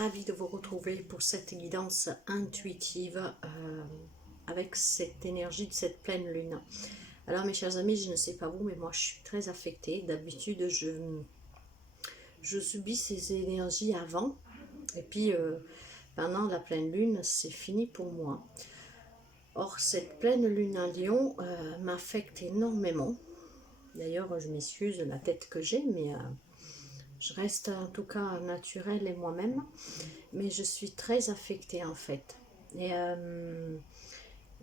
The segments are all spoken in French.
ravie de vous retrouver pour cette guidance intuitive avec cette énergie de cette pleine lune. Alors mes chers amis, je ne sais pas vous, mais moi je suis très affectée. D'habitude, je subis ces énergies avant, et puis pendant la pleine lune, c'est fini pour moi. Or, cette pleine lune en Lion m'affecte énormément. D'ailleurs, je m'excuse de la tête que j'ai, mais je reste en tout cas naturelle et moi-même. Mais je suis très affectée en fait. Et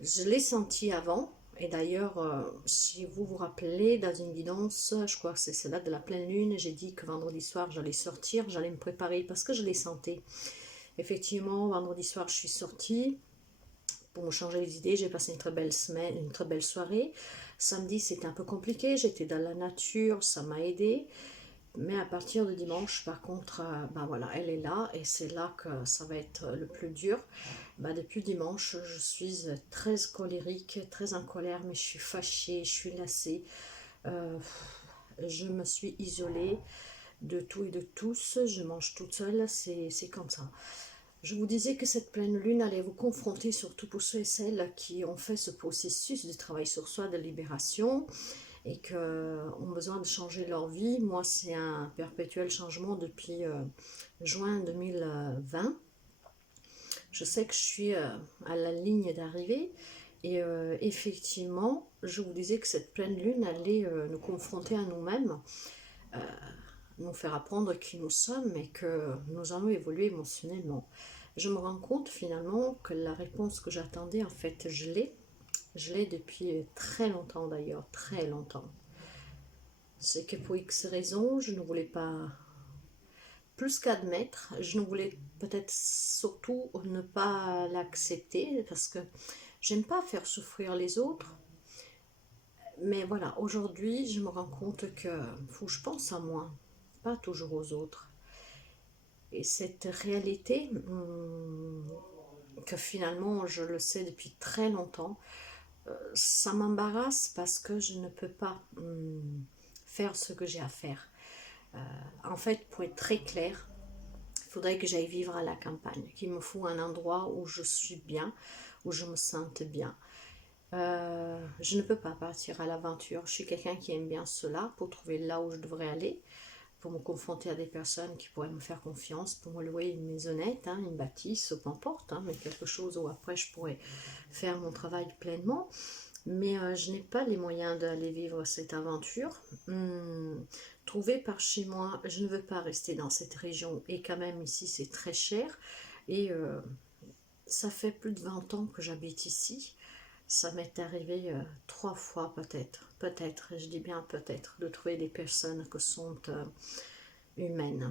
je l'ai senti avant. Et d'ailleurs, si vous vous rappelez, dans une guidance, je crois que c'est celle-là de la pleine lune, j'ai dit que vendredi soir, j'allais sortir, j'allais me préparer parce que je l'ai senti. Effectivement, vendredi soir, je suis sortie pour me changer les idées. J'ai passé une très belle semaine, une très belle soirée. Samedi, c'était un peu compliqué. J'étais dans la nature, ça m'a aidé. Mais à partir de dimanche, par contre, ben voilà, elle est là et c'est là que ça va être le plus dur. Depuis dimanche, je suis très colérique, très en colère, mais je suis fâchée, je suis lassée. Euh, je me suis isolée de tout et de tous. Je mange toute seule, c'est comme ça. Je vous disais que cette pleine lune allait vous confronter, surtout pour ceux et celles qui ont fait ce processus de travail sur soi, de libération, et qui ont besoin de changer leur vie. Moi, c'est un perpétuel changement depuis juin 2020. Je sais que je suis à la ligne d'arrivée, et effectivement, je vous disais que cette pleine lune allait nous confronter à nous-mêmes, nous faire apprendre qui nous sommes et que nous allons évoluer émotionnellement. Je me rends compte finalement que la réponse que j'attendais, en fait, je l'ai depuis très longtemps d'ailleurs, très longtemps. C'est que pour X raisons, je ne voulais pas plus qu'admettre, je ne voulais peut-être surtout ne pas l'accepter parce que j'aime pas faire souffrir les autres. Mais voilà, aujourd'hui, je me rends compte que faut que je pense à moi, pas toujours aux autres. Et cette réalité, que finalement je le sais depuis très longtemps, ça m'embarrasse parce que je ne peux pas faire ce que j'ai à faire. En fait, pour être très clair, il faudrait que j'aille vivre à la campagne, qu'il me faut un endroit où je suis bien, où je me sente bien. Je ne peux pas partir à l'aventure. Je suis quelqu'un qui aime bien cela pour trouver là où je devrais aller, pour me confronter à des personnes qui pourraient me faire confiance, pour me louer une maisonnette, une bâtisse, peu importe, mais quelque chose où après je pourrais faire mon travail pleinement. Mais je n'ai pas les moyens d'aller vivre cette aventure. Trouver par chez moi, je ne veux pas rester dans cette région, et quand même ici c'est très cher, et ça fait plus de 20 ans que j'habite ici. Ça m'est arrivé 3 fois peut-être, je dis bien peut-être, de trouver des personnes qui sont humaines,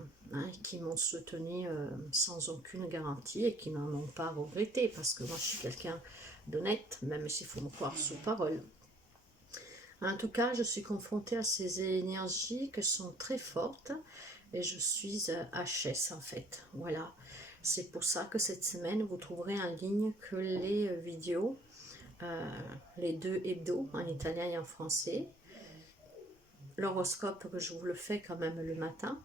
qui m'ont soutenu sans aucune garantie et qui n'en ont pas regretté, parce que moi je suis quelqu'un d'honnête, même s'il faut me croire sous parole. En tout cas, je suis confrontée à ces énergies qui sont très fortes et je suis HS en fait. Voilà, c'est pour ça que cette semaine, vous trouverez en ligne que les vidéos, les 2 hebdos en italien et en français. L'horoscope que je vous le fais quand même le matin.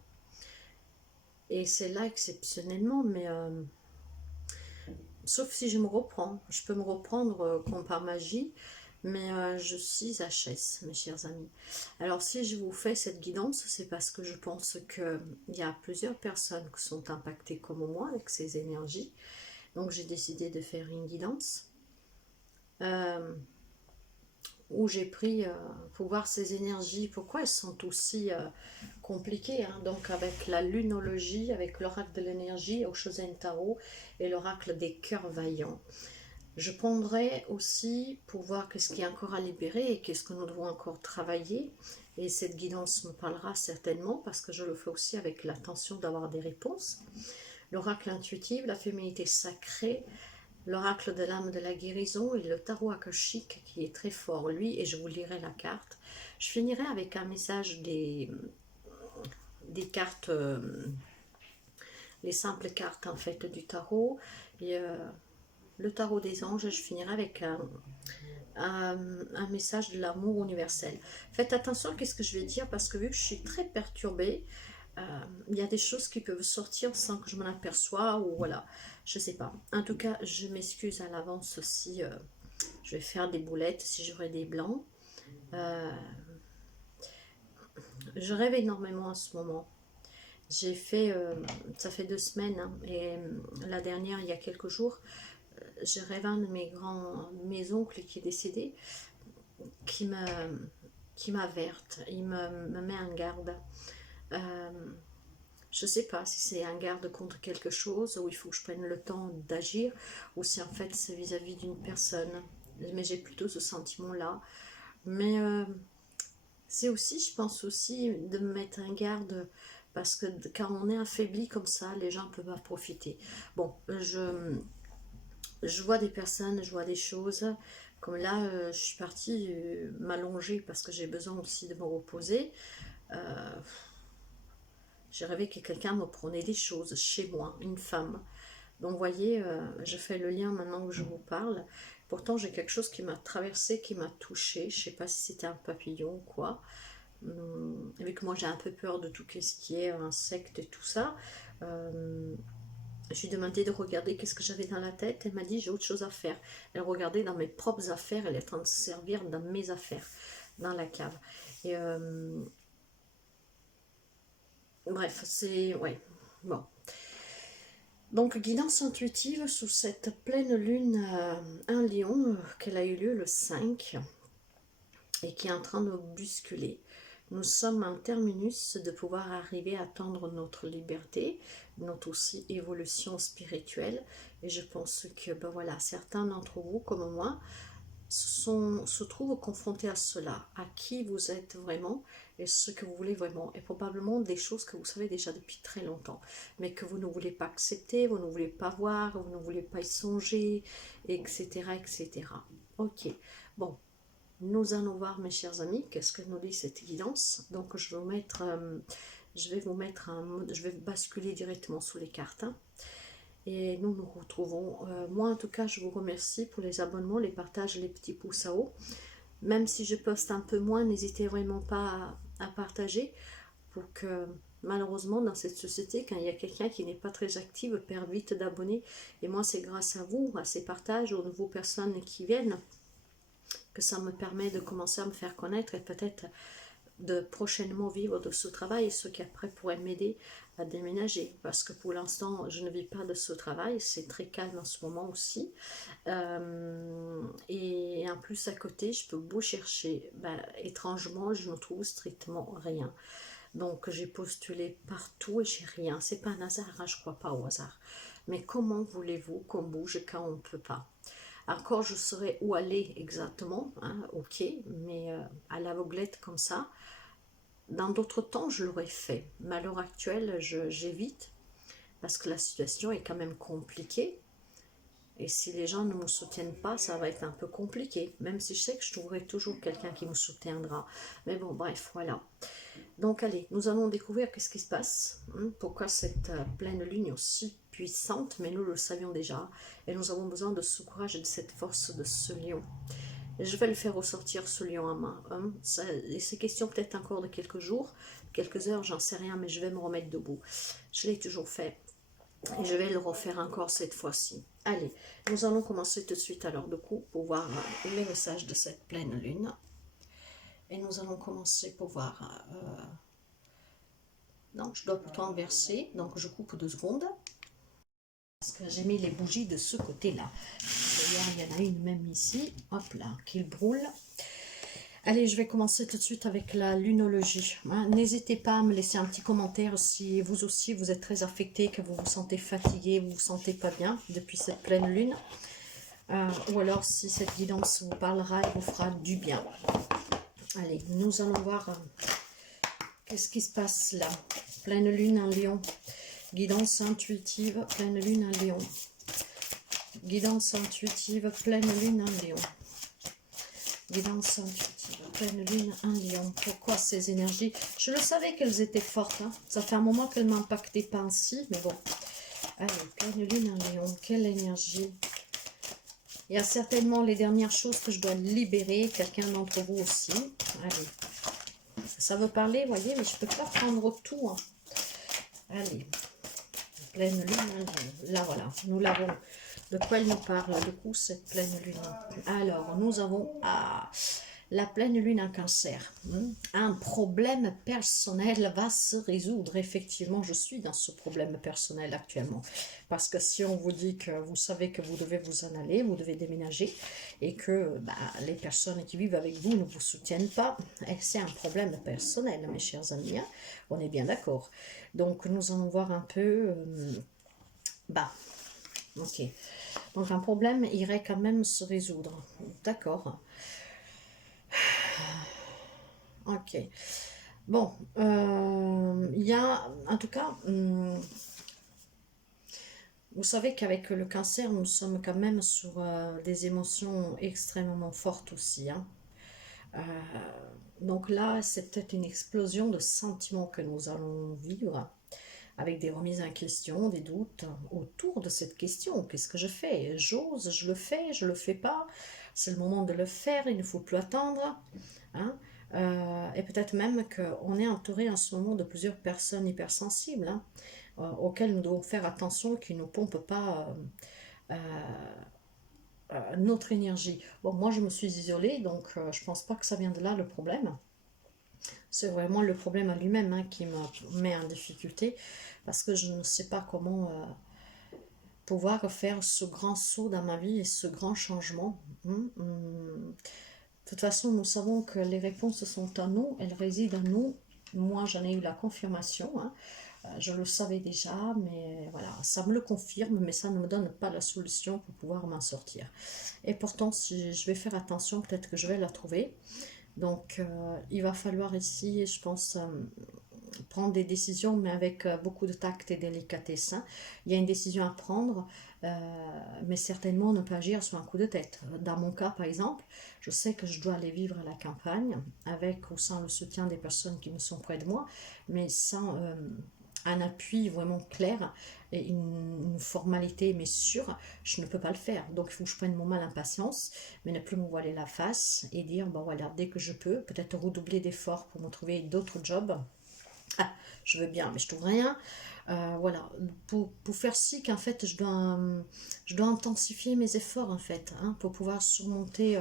Et c'est là exceptionnellement, mais sauf si je me reprends. Je peux me reprendre comme par magie, mais je suis HS, mes chers amis. Alors si je vous fais cette guidance, c'est parce que je pense qu'il y a plusieurs personnes qui sont impactées comme moi avec ces énergies. Donc j'ai décidé de faire une guidance où j'ai pris pour voir ces énergies, pourquoi elles sont aussi compliquées. Donc avec la lunologie, avec l'oracle de l'énergie, Oshozen Tarot et l'oracle des cœurs vaillants. Je prendrai aussi pour voir qu'est-ce qui est encore à libérer et qu'est-ce que nous devons encore travailler. Et cette guidance me parlera certainement parce que je le fais aussi avec l'intention d'avoir des réponses. L'oracle intuitif, la féminité sacrée, l'oracle de l'âme de la guérison et le tarot akashique qui est très fort, lui, et je vous lirai la carte. Je finirai avec un message des cartes, les simples cartes en fait du tarot, et le tarot des anges. Je finirai avec un message de l'amour universel. Faites attention à ce que je vais dire parce que vu que je suis très perturbée, Il y a des choses qui peuvent sortir sans que je m'en aperçoive, ou voilà, je sais pas. En tout cas, je m'excuse à l'avance si je vais faire des boulettes, si j'aurai des blancs. Euh, je rêve énormément en ce moment. J'ai fait, ça fait 2 semaines, hein, et la dernière, il y a quelques jours, je rêve un de mes oncles qui est décédé, qui me, qui m'averte, il me met en garde. Euh, je ne sais pas si c'est un garde contre quelque chose, où il faut que je prenne le temps d'agir, ou si en fait c'est vis-à-vis d'une personne. Mais j'ai plutôt ce sentiment-là. Mais c'est aussi, je pense aussi, de me mettre en garde, parce que quand on est affaibli comme ça, les gens peuvent en profiter. Bon, je vois des personnes, je vois des choses, comme là, je suis partie m'allonger parce que j'ai besoin aussi de me reposer. Euh, j'ai rêvé que quelqu'un me prenait des choses chez moi, une femme. Donc, vous voyez, je fais le lien maintenant que je vous parle. Pourtant, j'ai quelque chose qui m'a traversé, qui m'a touché. Je ne sais pas si c'était un papillon ou quoi. Vu que moi, j'ai un peu peur de tout ce qui est insectes et tout ça. Je lui ai demandé de regarder qu'est-ce que j'avais dans la tête. Elle m'a dit, j'ai autre chose à faire. Elle regardait dans mes propres affaires. Elle est en train de se servir dans mes affaires, dans la cave. Et bref, c'est... Ouais, bon. Donc, guidance intuitive sous cette pleine lune en Lion, qu'elle a eu lieu le 5 et qui est en train de nous bousculer. Nous sommes en terminus de pouvoir arriver à atteindre notre liberté, notre aussi évolution spirituelle. Et je pense que ben voilà, certains d'entre vous, comme moi, se trouvent confrontés à cela, à qui vous êtes vraiment et ce que vous voulez vraiment, et probablement des choses que vous savez déjà depuis très longtemps, mais que vous ne voulez pas accepter, vous ne voulez pas voir, vous ne voulez pas y songer, etc. etc. Ok, bon, nous allons voir, mes chers amis, qu'est-ce que nous dit cette guidance. Donc je vais vous mettre, je vais basculer directement sous les cartes, hein. Et nous nous retrouvons. Moi, en tout cas, je vous remercie pour les abonnements, les partages, les petits pouces à haut. Même si je poste un peu moins, n'hésitez vraiment pas à partager pour que, malheureusement, dans cette société, quand il y a quelqu'un qui n'est pas très actif, perd vite d'abonnés. Et moi, c'est grâce à vous, à ces partages, aux nouveaux personnes qui viennent, que ça me permet de commencer à me faire connaître et peut-être de prochainement vivre de ce travail, ce qui après pourrait m'aider à déménager, parce que pour l'instant je ne vis pas de ce travail, c'est très calme en ce moment aussi, et en plus à côté je peux beau chercher, ben, étrangement je ne trouve strictement rien. Donc j'ai postulé partout et j'ai rien, c'est pas un hasard, hein, je crois pas au hasard, mais comment voulez-vous qu'on bouge quand on ne peut pas? Encore je saurais où aller exactement, hein, ok, mais à l'aveuglette comme ça, dans d'autres temps, je l'aurais fait. Mais à l'heure actuelle, j'évite parce que la situation est quand même compliquée. Et si les gens ne me soutiennent pas, ça va être un peu compliqué. Même si je sais que je trouverai toujours quelqu'un qui me soutiendra. Mais bon, bref, voilà. Donc allez, nous allons découvrir qu'est-ce qui se passe. Pourquoi cette pleine lune est aussi puissante, mais nous le savions déjà. Et nous avons besoin de ce courage et de cette force de ce lion. Et je vais le faire ressortir ce lion à main. C'est question peut-être encore de quelques jours, quelques heures, j'en sais rien, mais je vais me remettre debout. Je l'ai toujours fait. Et je vais le refaire encore cette fois-ci. Allez, nous allons commencer tout de suite alors de coup pour voir les messages de cette pleine lune. Et nous allons commencer pour voir... Non, je dois pourtant inverser, donc je coupe 2 secondes. Parce que j'ai mis les bougies de ce côté-là. Il y en a une même ici, hop là, qui brûle. Allez, je vais commencer tout de suite avec la lunologie. N'hésitez pas à me laisser un petit commentaire si vous aussi vous êtes très affecté, que vous vous sentez fatigué, vous vous sentez pas bien depuis cette pleine lune. Ou alors si cette guidance vous parlera et vous fera du bien. Allez, nous allons voir qu'est-ce qui se passe là. Pleine lune en lion. Guidance intuitive, pleine lune en lion. Guidance intuitive, pleine lune en lion. Guidance intuitive, pleine lune en lion. Pourquoi ces énergies? Je le savais qu'elles étaient fortes. Hein. Ça fait un moment qu'elles ne m'impactaient pas ainsi, mais bon. Allez, pleine lune en lion. Quelle énergie. Il y a certainement les dernières choses que je dois libérer. Quelqu'un d'entre vous aussi. Allez. Ça veut parler, vous voyez, mais je ne peux pas prendre tout. Hein. Allez, pleine lune, là voilà, nous l'avons. De quoi elle nous parle, du coup, cette pleine lune? Alors, nous avons la pleine lune en cancer. Un problème personnel va se résoudre. Effectivement, je suis dans ce problème personnel actuellement. Parce que si on vous dit que vous savez que vous devez vous en aller, vous devez déménager, et que les personnes qui vivent avec vous ne vous soutiennent pas, c'est un problème personnel, mes chers amis. Hein. On est bien d'accord. Donc, nous allons voir un peu... ok. Donc, un problème irait quand même se résoudre. D'accord. Ok. Bon, il y a, en tout cas, vous savez qu'avec le cancer, nous sommes quand même sur des émotions extrêmement fortes aussi. Hein. Euh, donc là, c'est peut-être une explosion de sentiments que nous allons vivre, avec des remises en question, des doutes autour de cette question. Qu'est-ce que je fais? J'ose, je le fais pas. C'est le moment de le faire, il ne faut plus attendre. Hein. Et peut-être même qu'on est entouré en ce moment de plusieurs personnes hypersensibles, hein, auxquelles nous devons faire attention, qui ne pompent pas notre énergie. Bon, moi je me suis isolée, donc je pense pas que ça vient de là le problème. C'est vraiment le problème à lui-même, hein, qui me met en difficulté, parce que je ne sais pas comment pouvoir faire ce grand saut dans ma vie et ce grand changement. De toute façon, nous savons que les réponses sont à nous, elles résident en nous. Moi, j'en ai eu la confirmation, hein. Je le savais déjà, mais voilà, ça me le confirme, mais ça ne me donne pas la solution pour pouvoir m'en sortir. Et pourtant, si je vais faire attention, peut-être que je vais la trouver. Donc, il va falloir ici, je pense, prendre des décisions, mais avec beaucoup de tact et délicatesse. Hein. Il y a une décision à prendre, mais certainement ne pas agir sur un coup de tête. Dans mon cas, par exemple, je sais que je dois aller vivre à la campagne, avec ou sans le soutien des personnes qui me sont près de moi, mais sans un appui vraiment clair et une formalité mais sûre, je ne peux pas le faire. Donc il faut que je prenne mon mal en patience, mais ne plus me voiler la face et dire, bon voilà, dès que je peux, peut-être redoubler d'efforts pour me trouver d'autres jobs. Ah, je veux bien, mais je trouve rien. Voilà, pour faire ci qu'en fait, je dois intensifier mes efforts, en fait, hein, pour pouvoir surmonter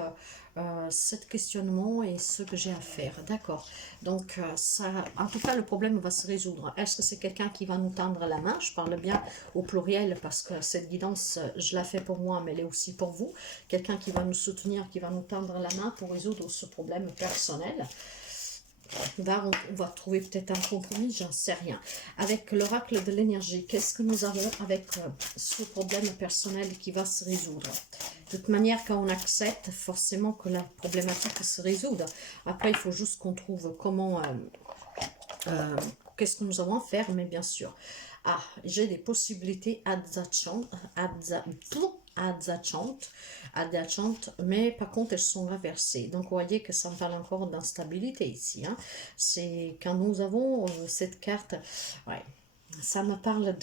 ce questionnement et ce que j'ai à faire. D'accord. Donc, ça, en tout cas, le problème va se résoudre. Est-ce que c'est quelqu'un qui va nous tendre la main? Je parle bien au pluriel parce que cette guidance, je la fais pour moi, mais elle est aussi pour vous. Quelqu'un qui va nous soutenir, qui va nous tendre la main pour résoudre ce problème personnel. Là, on va trouver peut-être un compromis, j'en sais rien. Avec l'oracle de l'énergie, qu'est-ce que nous avons avec ce problème personnel qui va se résoudre? De toute manière, quand on accepte, forcément que la problématique se résout. Après, il faut juste qu'on trouve comment, qu'est-ce que nous avons à faire, mais bien sûr. Ah, j'ai des possibilités adjacentes, mais par contre elles sont inversées. Donc vous voyez que ça me parle encore d'instabilité ici. Hein. C'est quand nous avons cette carte, ouais, ça me parle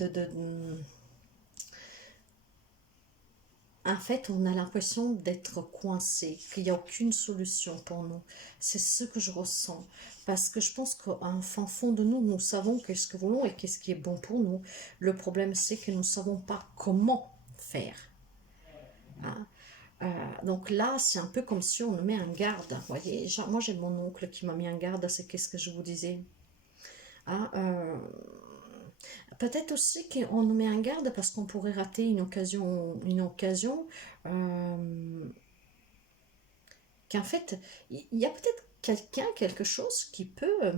en fait, on a l'impression d'être coincé, qu'il n'y a aucune solution pour nous. C'est ce que je ressens. Parce que je pense qu'en fond de nous, nous savons qu'est-ce que nous voulons et qu'est-ce qui est bon pour nous. Le problème, c'est que nous ne savons pas comment faire. Hein. Donc là, c'est un peu comme si on nous met en garde. Vous voyez, moi j'ai mon oncle qui m'a mis en garde, c'est qu'est-ce que je vous disais. Hein, peut-être aussi qu'on nous met en garde parce qu'on pourrait rater une occasion qu'en fait, il y a peut-être quelqu'un, quelque chose qui peut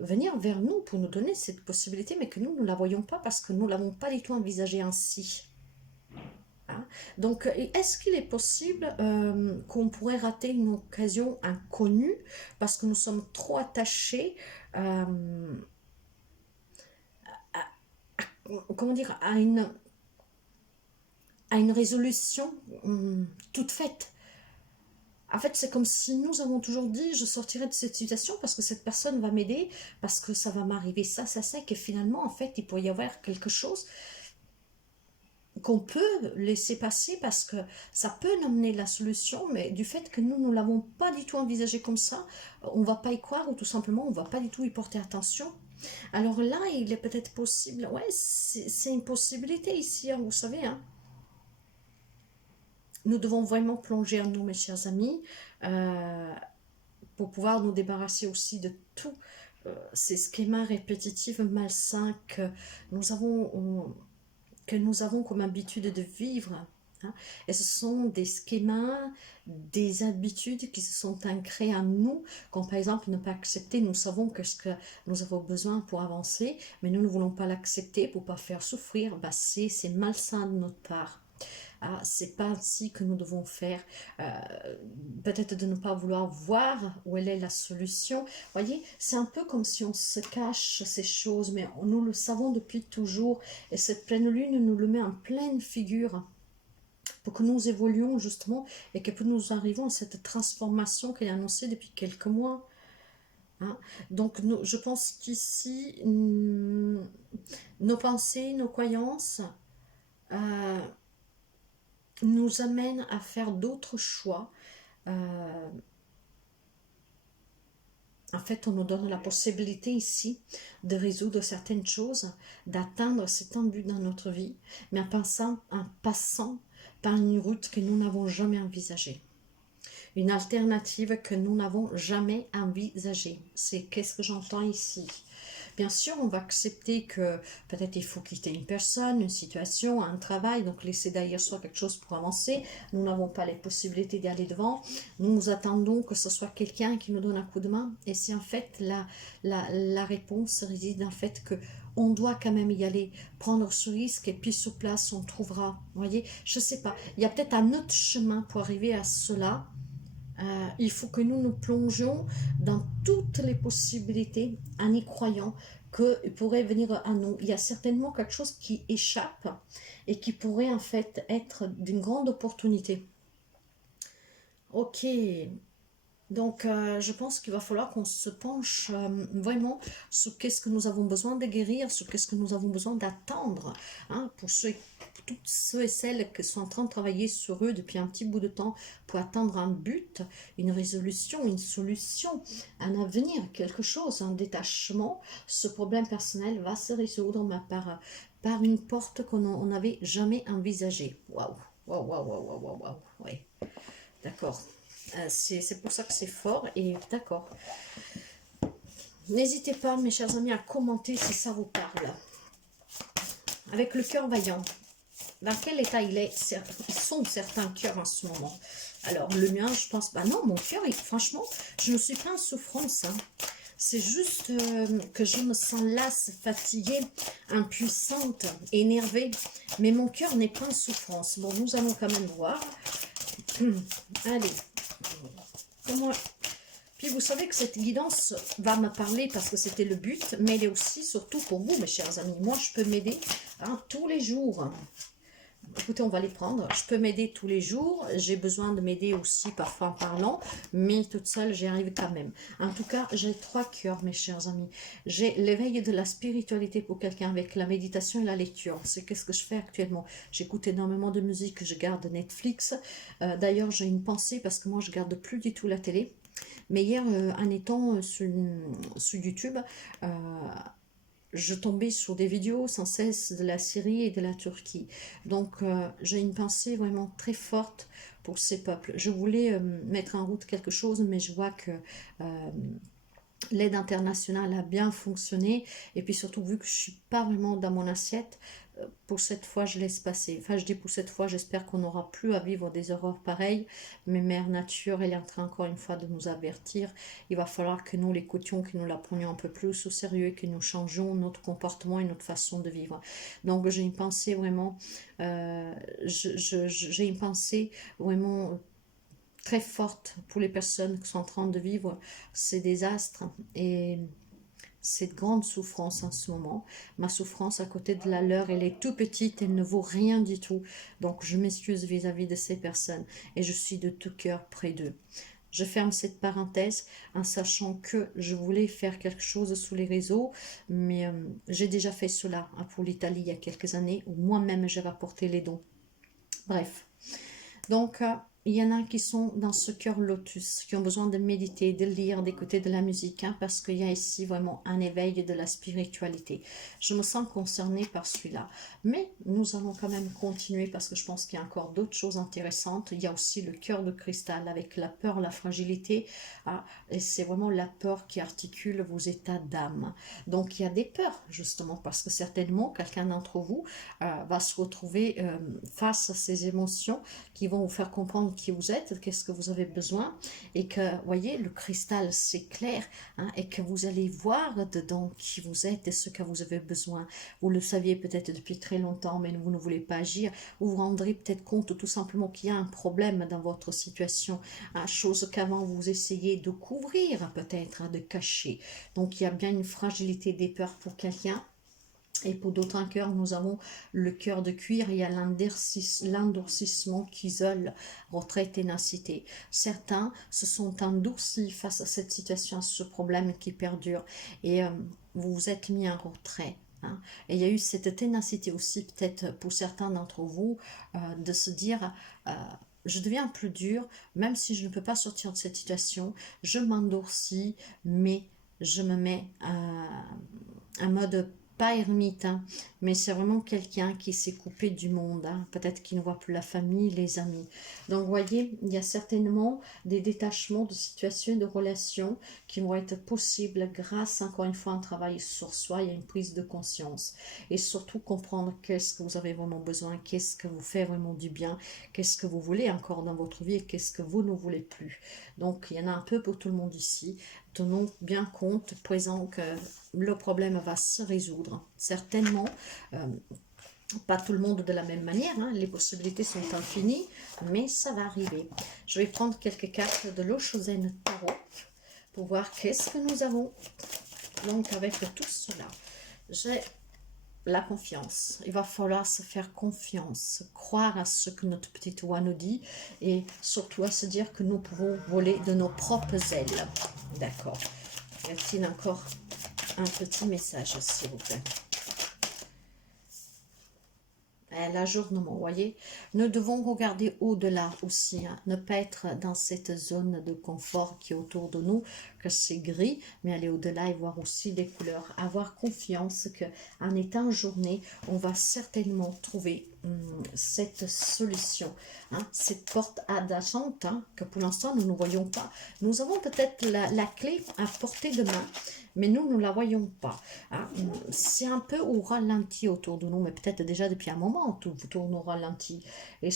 venir vers nous pour nous donner cette possibilité, mais que nous ne la voyons pas parce que nous ne l'avons pas du tout envisagé ainsi. Hein. Donc, est-ce qu'il est possible qu'on pourrait rater une occasion inconnue parce que nous sommes trop attachés comment dire, à une résolution toute faite? En fait, c'est comme si nous avons toujours dit, je sortirai de cette situation parce que cette personne va m'aider, parce que ça va m'arriver ça, et que finalement, en fait, il pourrait y avoir quelque chose qu'on peut laisser passer parce que ça peut nous amener la solution, mais du fait que nous ne l'avons pas du tout envisagé comme ça, on ne va pas y croire ou tout simplement on ne va pas du tout y porter attention. Alors là, il est peut-être possible, ouais, c'est une possibilité ici, hein, vous savez, hein. Nous devons vraiment plonger en nous, mes chers amis, pour pouvoir nous débarrasser aussi de tous ces schémas répétitifs malsains que nous avons comme habitude de vivre. Hein. Et ce sont des schémas, des habitudes qui se sont ancrées en nous, comme par exemple ne pas accepter, nous savons que ce que nous avons besoin pour avancer, mais nous ne voulons pas l'accepter pour ne pas faire souffrir, bah c'est malsain de notre part. Ah, c'est pas ainsi que nous devons faire. Peut-être de ne pas vouloir voir où elle est la solution. Voyez, c'est un peu comme si on se cache ces choses, mais nous le savons depuis toujours. Et cette pleine lune nous le met en pleine figure pour que nous évoluions justement et que nous arrivions à cette transformation qui est annoncée depuis quelques mois. Hein. Donc, je pense qu'ici, nos pensées, nos croyances, nous amène à faire d'autres choix. En fait, on nous donne la possibilité ici de résoudre certaines choses, d'atteindre certains buts dans notre vie, mais en passant par une route que nous n'avons jamais envisagée. Une alternative que nous n'avons jamais envisagée. C'est qu'est-ce que j'entends ici? Bien sûr, on va accepter que peut-être il faut quitter une personne, une situation, un travail, donc laisser derrière soi quelque chose pour avancer. Nous n'avons pas les possibilités d'aller devant. Nous attendons que ce soit quelqu'un qui nous donne un coup de main. Et c'est en fait la réponse réside en fait que on doit quand même y aller, prendre ce risque et puis sur place on trouvera. Vous voyez, je ne sais pas. Il y a peut-être un autre chemin pour arriver à cela. Il faut que nous nous plongions dans toutes les possibilités en y croyant qu'il pourrait venir à nous. Il y a certainement quelque chose qui échappe et qui pourrait en fait être d'une grande opportunité. Ok, donc je pense qu'il va falloir qu'on se penche vraiment sur qu'est-ce que nous avons besoin de guérir, sur qu'est-ce que nous avons besoin d'attendre, hein, pour toutes ceux et celles qui sont en train de travailler sur eux depuis un petit bout de temps pour atteindre un but, une résolution, une solution, un avenir, quelque chose, un détachement. Ce problème personnel va se résoudre par une porte qu'on n'avait jamais envisagée. Waouh, waouh, waouh, waouh, waouh, waouh, oui, d'accord. C'est pour ça que c'est fort et d'accord. N'hésitez pas, mes chers amis, à commenter si ça vous parle. Avec le cœur vaillant, dans quel état ils sont certains cœurs en ce moment? Alors, le mien, je pense, bah non, mon cœur, franchement, je ne suis pas en souffrance. Hein. C'est juste que je me sens lasse, fatiguée, impuissante, énervée. Mais mon cœur n'est pas en souffrance. Bon, nous allons quand même voir. Allez. Puis vous savez que cette guidance va me parler parce que c'était le but, mais elle est aussi surtout pour vous, mes chers amis. Moi, je peux m'aider tous les jours. Écoutez, on va les prendre. Je peux m'aider tous les jours. J'ai besoin de m'aider aussi parfois en parlant, mais toute seule, j'y arrive quand même. En tout cas, j'ai 3 cœurs, mes chers amis. J'ai l'éveil de la spiritualité pour quelqu'un avec la méditation et la lecture. C'est qu'est-ce que je fais actuellement. J'écoute énormément de musique, je garde Netflix. D'ailleurs, j'ai une pensée parce que moi, je garde plus du tout la télé. Mais hier, en étant sur YouTube, je tombais sur des vidéos sans cesse de la Syrie et de la Turquie. Donc, j'ai une pensée vraiment très forte pour ces peuples. Je voulais mettre en route quelque chose, mais je vois que l'aide internationale a bien fonctionné. Et puis surtout, vu que je ne suis pas vraiment dans mon assiette, pour cette fois, je laisse passer. Enfin, je dis pour cette fois, j'espère qu'on n'aura plus à vivre des horreurs pareilles. Mais Mère Nature, elle est en train encore une fois de nous avertir. Il va falloir que nous l'écoutions, que nous la prenions un peu plus au sérieux et que nous changions notre comportement et notre façon de vivre. Donc, j'ai une pensée vraiment... j'ai une pensée vraiment... très forte pour les personnes qui sont en train de vivre ces désastres et cette grande souffrance en ce moment. Ma souffrance à côté de la leur, elle est tout petite, elle ne vaut rien du tout. Donc je m'excuse vis-à-vis de ces personnes et je suis de tout cœur près d'eux. Je ferme cette parenthèse en sachant que je voulais faire quelque chose sous les réseaux, mais j'ai déjà fait cela pour l'Italie il y a quelques années où moi-même j'ai rapporté les dons. Bref. Donc, il y en a qui sont dans ce cœur lotus, qui ont besoin de méditer, de lire, d'écouter de la musique, hein, parce qu'il y a ici vraiment un éveil de la spiritualité. Je me sens concernée par celui-là. Mais nous allons quand même continuer parce que je pense qu'il y a encore d'autres choses intéressantes. Il y a aussi le cœur de cristal avec la peur, la fragilité. Ah, et c'est vraiment la peur qui articule vos états d'âme. Donc il y a des peurs, justement, parce que certainement quelqu'un d'entre vous va se retrouver face à ces émotions qui vont vous faire comprendre qui vous êtes, qu'est-ce que vous avez besoin, et que, voyez, le cristal, c'est clair, hein, et que vous allez voir dedans qui vous êtes et ce que vous avez besoin. Vous le saviez peut-être depuis très longtemps, mais vous ne voulez pas agir. Vous vous rendrez peut-être compte tout simplement qu'il y a un problème dans votre situation, hein, chose qu'avant vous essayez de couvrir peut-être, hein, de cacher. Donc il y a bien une fragilité des peurs pour quelqu'un. Et pour d'autres cœurs, nous avons le cœur de cuir, il y a l'endurcissement qui isole votre ténacité. Certains se sont endurcis face à cette situation, à ce problème qui perdure, et vous vous êtes mis en retrait. Hein. Et il y a eu cette ténacité aussi, peut-être pour certains d'entre vous, de se dire... je deviens plus dur, même si je ne peux pas sortir de cette situation, je m'endurcis, mais je me mets en mode pas ermite, hein, mais c'est vraiment quelqu'un qui s'est coupé du monde, hein, peut-être qu'il ne voit plus la famille, les amis. Donc vous voyez, il y a certainement des détachements de situations, de relations qui vont être possibles grâce, encore une fois, à un travail sur soi, il y a une prise de conscience. Et surtout comprendre qu'est-ce que vous avez vraiment besoin, qu'est-ce que vous fait vraiment du bien, qu'est-ce que vous voulez encore dans votre vie et qu'est-ce que vous ne voulez plus. Donc il y en a un peu pour tout le monde ici. Tenons bien compte, présent, que le problème va se résoudre. Certainement, pas tout le monde de la même manière, hein, les possibilités sont infinies, mais ça va arriver. Je vais prendre quelques cartes de l'Oshozen Tarot pour voir qu'est-ce que nous avons. Donc avec tout cela, j'ai la confiance. Il va falloir se faire confiance, croire à ce que notre petite oie nous dit et surtout à se dire que nous pouvons voler de nos propres ailes. D'accord. Y a-t-il encore un petit message, s'il vous plaît? L'ajournement, vous voyez, nous devons regarder au-delà aussi, hein, ne pas être dans cette zone de confort qui est autour de nous, que c'est gris, mais aller au-delà et voir aussi des couleurs, avoir confiance qu'en étant journée, on va certainement trouver cette solution, hein, cette porte adjacente, hein, que pour l'instant nous ne voyons pas. Nous avons peut-être la clé à portée de main, mais nous ne la voyons pas. Hein. C'est un peu au ralenti autour de nous, mais peut-être déjà depuis un moment, tout tourne au ralenti. Et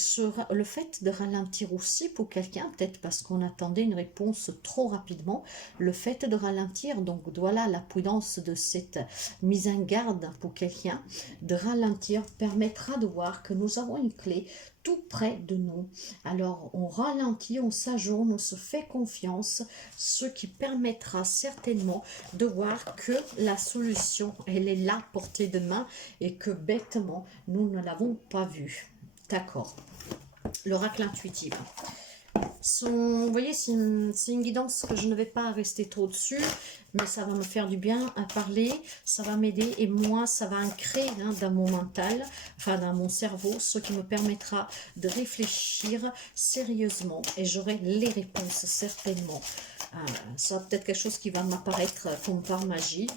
le fait de ralentir aussi pour quelqu'un, peut-être parce qu'on attendait une réponse trop rapidement, le fait de ralentir, donc voilà la prudence de cette mise en garde pour quelqu'un, de ralentir permettra de voir que nous avons une clé tout près de nous. Alors on ralentit, on s'ajourne, on se fait confiance, ce qui permettra certainement de voir que la solution, elle est là, portée de main, et que bêtement, nous ne l'avons pas vue. D'accord. L'oracle intuitif. Vous voyez, c'est une guidance que je ne vais pas rester trop dessus, mais ça va me faire du bien à parler, ça va m'aider et moi, ça va ancrer, hein, dans mon mental, enfin dans mon cerveau, ce qui me permettra de réfléchir sérieusement et j'aurai les réponses certainement. Ça va peut-être quelque chose qui va m'apparaître comme par magie.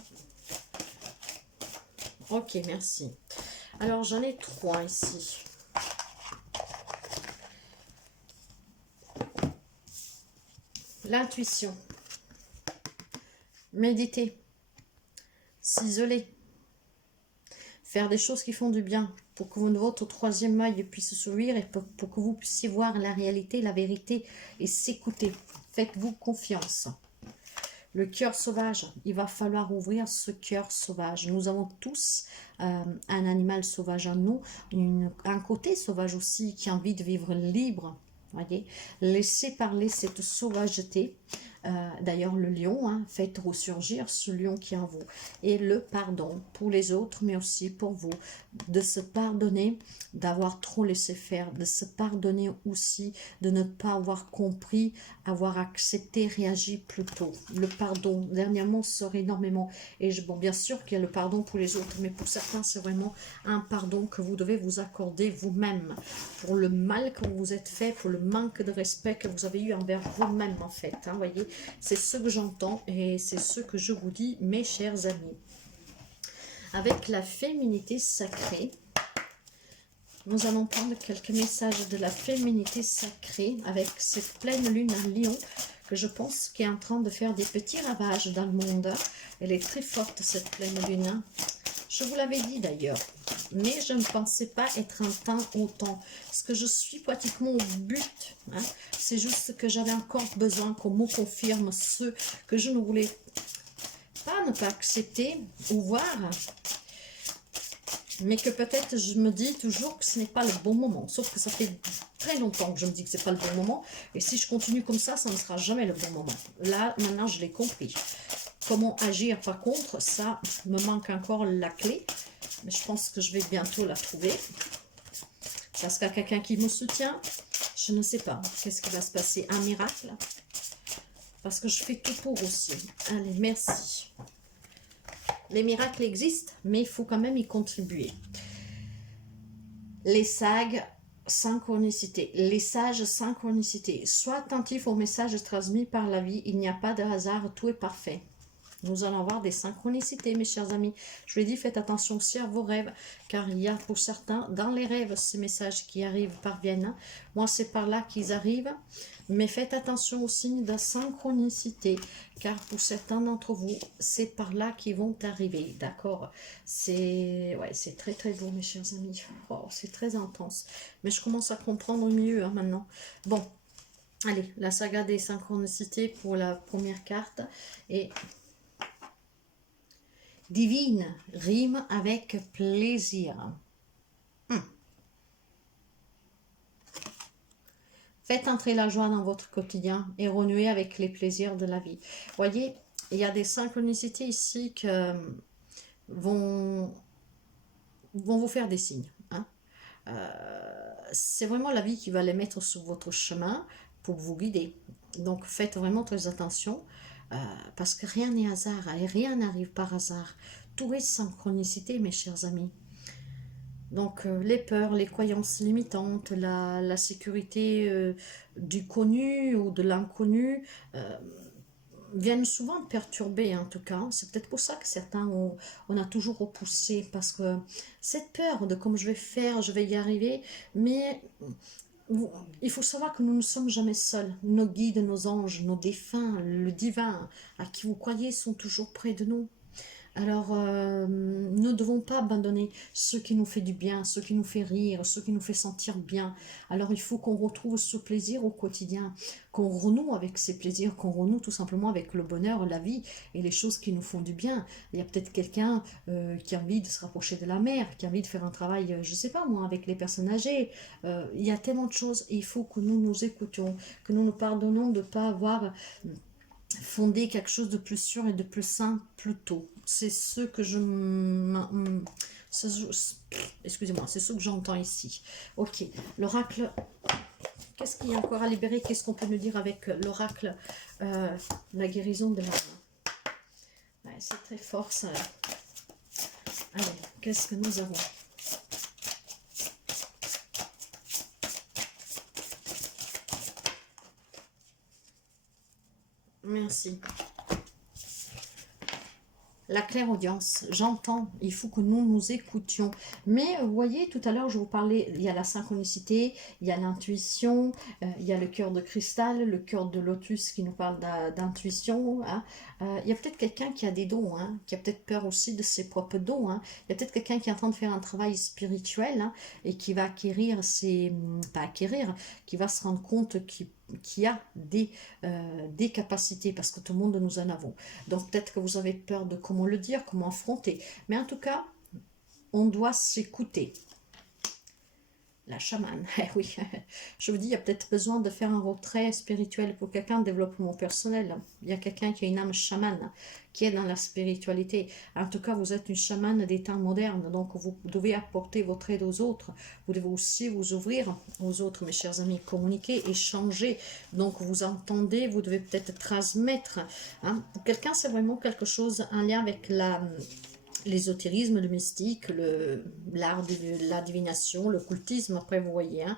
Ok, merci. Alors, j'en ai 3 ici. L'intuition. Méditer. S'isoler. Faire des choses qui font du bien pour que votre troisième œil puisse s'ouvrir et pour que vous puissiez voir la réalité, la vérité et s'écouter. Faites-vous confiance. Le cœur sauvage, il va falloir ouvrir ce cœur sauvage. Nous avons tous un animal sauvage en nous, un côté sauvage aussi qui a envie de vivre libre. Voyez, laissez parler cette sauvageté D'ailleurs, le lion, hein, faites ressurgir ce lion qui est en vous. Et le pardon pour les autres, mais aussi pour vous. De se pardonner, d'avoir trop laissé faire. De se pardonner aussi, de ne pas avoir compris, avoir accepté, réagi plus tôt. Le pardon, dernièrement, sort énormément. Et bon, bien sûr qu'il y a le pardon pour les autres, mais pour certains, c'est vraiment un pardon que vous devez vous accorder vous-même. Pour le mal que vous vous êtes fait, pour le manque de respect que vous avez eu envers vous-même, en fait. Hein, voyez, c'est ce que j'entends et c'est ce que je vous dis, mes chers amis. Avec la féminité sacrée, nous allons prendre quelques messages de la féminité sacrée avec cette pleine lune en lion que je pense qui est en train de faire des petits ravages dans le monde. Elle est très forte, cette pleine lune. Je vous l'avais dit d'ailleurs, mais je ne pensais pas être un temps autant. Parce que je suis pratiquement au but. Hein. C'est juste que j'avais encore besoin qu'on me confirme ce que je ne voulais pas ne pas accepter ou voir. Mais que peut-être je me dis toujours que ce n'est pas le bon moment. Sauf que ça fait très longtemps que je me dis que ce n'est pas le bon moment. Et si je continue comme ça ne sera jamais le bon moment. Là, maintenant, je l'ai compris. Comment agir, par contre, ça me manque encore la clé. Mais je pense que je vais bientôt la trouver. Parce qu'il y a quelqu'un qui me soutient. Je ne sais pas. Qu'est-ce qui va se passer? Un miracle? Parce que je fais tout pour aussi. Allez, merci. Les miracles existent, mais il faut quand même y contribuer. Les sages, synchronicité. Les sages, synchronicité. Sois attentif aux messages transmis par la vie. Il n'y a pas de hasard, tout est parfait. Nous allons avoir des synchronicités, mes chers amis. Je vous l'ai dit, faites attention aussi à vos rêves, car il y a pour certains, dans les rêves, ces messages qui arrivent parviennent. Moi, c'est par là qu'ils arrivent. Mais faites attention aux signes de synchronicité, car pour certains d'entre vous, c'est par là qu'ils vont arriver, d'accord? C'est très très beau, mes chers amis. Oh, c'est très intense. Mais je commence à comprendre mieux hein, maintenant. Bon, allez, la saga des synchronicités pour la première carte. Et divine rime avec plaisir. Faites entrer la joie dans votre quotidien et renouez avec les plaisirs de la vie. Voyez, il y a des synchronicités ici que vont vous faire des signes. Hein. C'est vraiment la vie qui va les mettre sur votre chemin pour vous guider. Donc faites vraiment très attention parce que rien n'est hasard et rien n'arrive par hasard. Tout est synchronicité, mes chers amis. Donc les peurs, les croyances limitantes, la sécurité du connu ou de l'inconnu viennent souvent perturber en tout cas. C'est peut-être pour ça que certains on a toujours repoussé parce que cette peur de comme je vais faire, je vais y arriver, mais il faut savoir que nous ne sommes jamais seuls. Nos guides, nos anges, nos défunts, le divin à qui vous croyez sont toujours près de nous. Alors, nous ne devons pas abandonner ce qui nous fait du bien, ce qui nous fait rire, ce qui nous fait sentir bien. Alors, il faut qu'on retrouve ce plaisir au quotidien, qu'on renoue avec ces plaisirs, qu'on renoue tout simplement avec le bonheur, la vie et les choses qui nous font du bien. Il y a peut-être quelqu'un qui a envie de se rapprocher de la mer, qui a envie de faire un travail, je ne sais pas moi, avec les personnes âgées. Il y a tellement de choses et il faut que nous nous écoutions, que nous nous pardonnons de ne pas avoir fonder quelque chose de plus sûr et de plus sain plus tôt. C'est ce que excusez-moi, c'est ce que j'entends ici. Ok, l'oracle, qu'est-ce qu'il y a encore à libérer? Qu'est-ce qu'on peut nous dire avec l'oracle, la guérison de l'âme? Ouais, c'est très fort ça. Allez, qu'est-ce que nous avons? Merci. La clairaudience, j'entends, il faut que nous nous écoutions. Mais vous voyez, tout à l'heure, je vous parlais, il y a la synchronicité, il y a l'intuition, il y a le cœur de cristal, le cœur de lotus qui nous parle d'intuition. Hein. Il y a peut-être quelqu'un qui a des dons, hein, qui a peut-être peur aussi de ses propres dons. Hein. Il y a peut-être quelqu'un qui est en train de faire un travail spirituel hein, et qui va acquérir pas acquérir, qui va se rendre compte qui a des capacités, parce que tout le monde nous en avons. Donc peut-être que vous avez peur de comment le dire, comment affronter. Mais en tout cas, on doit s'écouter. la chamane, eh oui, je vous dis, il y a peut-être besoin de faire un retrait spirituel pour quelqu'un de développement personnel. Il y a quelqu'un qui a une âme chamane, qui est dans la spiritualité. En tout cas, vous êtes une chamane des temps modernes, donc vous devez apporter votre aide aux autres. Vous devez aussi vous ouvrir aux autres, mes chers amis, communiquer, échanger. Donc vous entendez, vous devez peut-être transmettre. Hein. Pour quelqu'un, c'est vraiment quelque chose en lien avec l'ésotérisme, le mystique, l'art de la divination, l'occultisme, après vous voyez. Hein.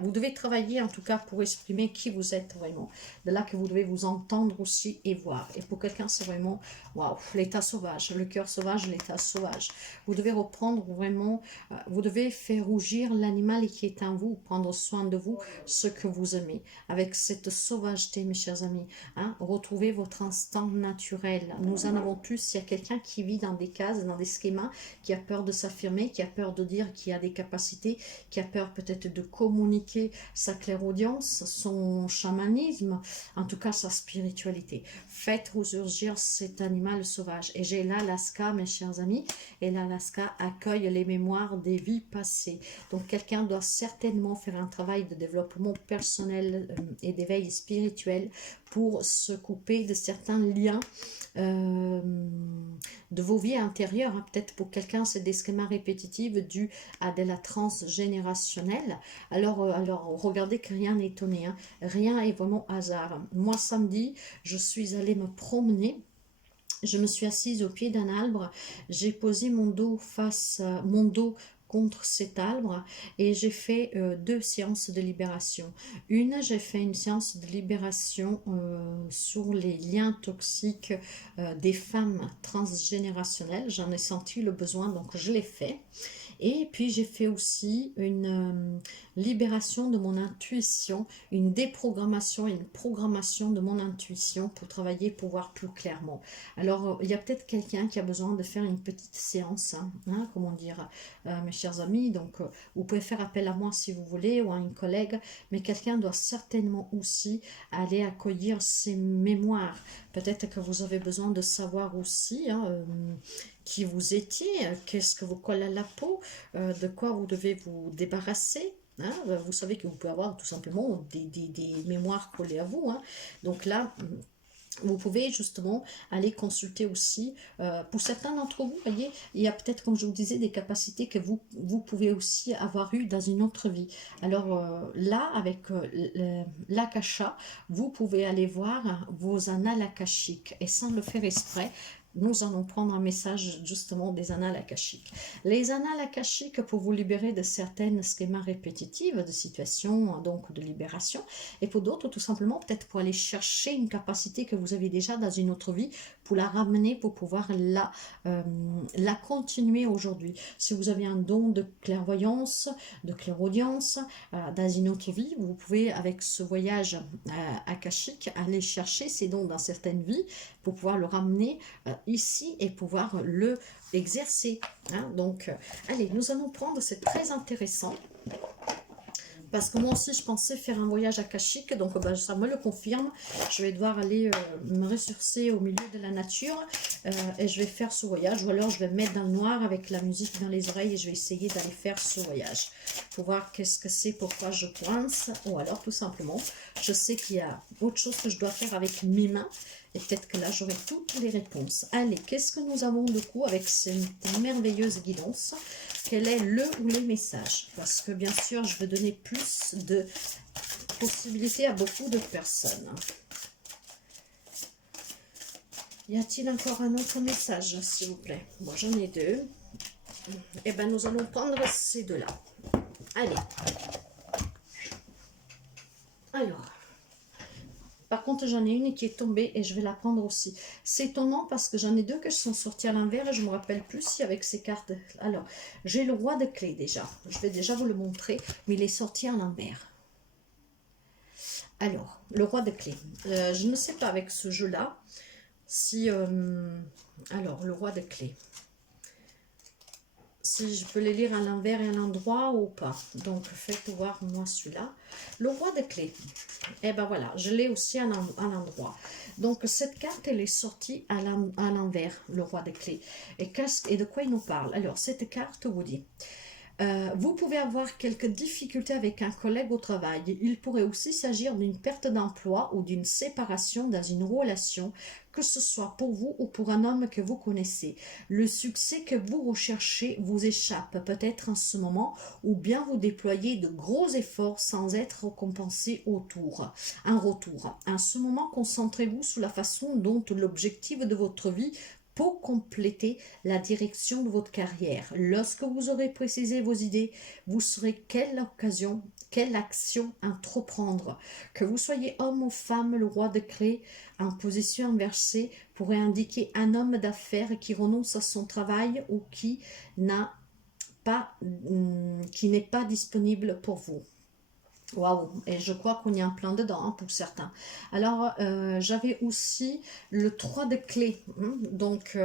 Vous devez travailler en tout cas pour exprimer qui vous êtes vraiment. De là que vous devez vous entendre aussi et voir. Et pour quelqu'un, c'est vraiment, waouh, l'état sauvage, le cœur sauvage, l'état sauvage. Vous devez reprendre vraiment, vous devez faire rougir l'animal qui est en vous, prendre soin de vous, ce que vous aimez. Avec cette sauvageté, mes chers amis, hein, retrouvez votre instinct naturel. Nous en avons tous, il y a quelqu'un qui vit dans des cases, dans des schémas, qui a peur de s'affirmer, qui a peur de dire qu'il a des capacités, qui a peur peut-être de communiquer sa clairaudience, son chamanisme, en tout cas sa spiritualité. Faites ressurgir cet animal sauvage. Et j'ai l'Alaska, mes chers amis, et l'Alaska accueille les mémoires des vies passées. Donc quelqu'un doit certainement faire un travail de développement personnel et d'éveil spirituel pour se couper de certains liens de vos vies intérieures. Hein. Peut-être pour quelqu'un, c'est des schémas répétitifs dus à de la transgénérationnelle. Alors regardez que rien n'est étonné. Hein. Rien est vraiment hasard. Moi, samedi, je suis allée me promener. Je me suis assise au pied d'un arbre. J'ai posé mon dos contre cet arbre et j'ai fait 2 séances de libération. J'ai fait une séance de libération sur les liens toxiques des femmes transgénérationnelles. J'en ai senti le besoin, donc je l'ai fait. Et puis j'ai fait aussi une libération de mon intuition, une déprogrammation, une programmation de mon intuition pour travailler, pour voir plus clairement. Alors il y a peut-être quelqu'un qui a besoin de faire une petite séance, hein, comment dire, mes chers amis. Donc vous pouvez faire appel à moi si vous voulez, ou à une collègue, mais quelqu'un doit certainement aussi aller accueillir ses mémoires. Peut-être que vous avez besoin de savoir aussi qui vous étiez, qu'est-ce que vous colle à la peau, de quoi vous devez vous débarrasser. Hein. Vous savez que vous pouvez avoir tout simplement des mémoires collées à vous. Hein. Donc là, vous pouvez justement aller consulter aussi, pour certains d'entre vous, voyez, il y a peut-être, comme je vous disais, des capacités que vous pouvez aussi avoir eues dans une autre vie. Alors là, avec l'akasha, vous pouvez aller voir vos annales akashiques, et sans le faire exprès, nous allons prendre un message justement des annales akashiques. Les annales akashiques pour vous libérer de certaines schémas répétitifs, de situations donc de libération, et pour d'autres tout simplement peut-être pour aller chercher une capacité que vous avez déjà dans une autre vie, pour la ramener, pour pouvoir la continuer aujourd'hui. Si vous avez un don de clairvoyance, de clairaudience dans une autre vie, vous pouvez avec ce voyage akashique aller chercher ces dons dans certaines vies pour pouvoir le ramener ici et pouvoir le exercer. Hein. Donc, allez, nous allons prendre, c'est très intéressant. Parce que moi aussi, je pensais faire un voyage akashique, donc ça me le confirme. Je vais devoir aller me ressourcer au milieu de la nature et je vais faire ce voyage. Ou alors, je vais me mettre dans le noir avec la musique dans les oreilles et je vais essayer d'aller faire ce voyage. Pour voir qu'est-ce que c'est, pourquoi je coince. Ou alors, tout simplement, je sais qu'il y a autre chose que je dois faire avec mes mains. Et peut-être que là, j'aurai toutes les réponses. Allez, qu'est-ce que nous avons de coup avec cette merveilleuse guidance? Quel est le ou les messages? Parce que bien sûr, je vais donner plus de possibilités à beaucoup de personnes. Y a-t-il encore un autre message, s'il vous plaît? Moi, j'en ai 2. Eh bien, nous allons prendre ces 2-là. Allez. Alors. Par contre, j'en ai une qui est tombée et je vais la prendre aussi. C'est étonnant parce que j'en ai 2 qui sont sorties à l'envers et je ne me rappelle plus si avec ces cartes... Alors, j'ai le roi de clés déjà. Je vais déjà vous le montrer, mais il est sorti à l'envers. Alors, le roi de clés. Je ne sais pas avec ce jeu-là si... alors, le roi de clés. Si je peux les lire à l'envers et à l'endroit ou pas. Donc, faites voir moi celui-là. Le roi de clés. Et ben voilà, je l'ai aussi à l'endroit. Donc, cette carte, elle est sortie à l'envers, le roi de clés. Et de quoi il nous parle? Alors, cette carte vous dit, Vous pouvez avoir quelques difficultés avec un collègue au travail. Il pourrait aussi s'agir d'une perte d'emploi ou d'une séparation dans une relation, que ce soit pour vous ou pour un homme que vous connaissez. Le succès que vous recherchez vous échappe peut-être en ce moment, ou bien vous déployez de gros efforts sans être récompensé en retour. En ce moment, concentrez-vous sur la façon dont l'objectif de votre vie pour compléter la direction de votre carrière. Lorsque vous aurez précisé vos idées, vous saurez quelle occasion, quelle action entreprendre. Que vous soyez homme ou femme, le roi de clés en position inversée pourrait indiquer un homme d'affaires qui renonce à son travail ou qui n'est pas disponible pour vous. Waouh, et je crois qu'on y est en plein dedans hein, pour certains. Alors, j'avais aussi le 3 de clés, hein, donc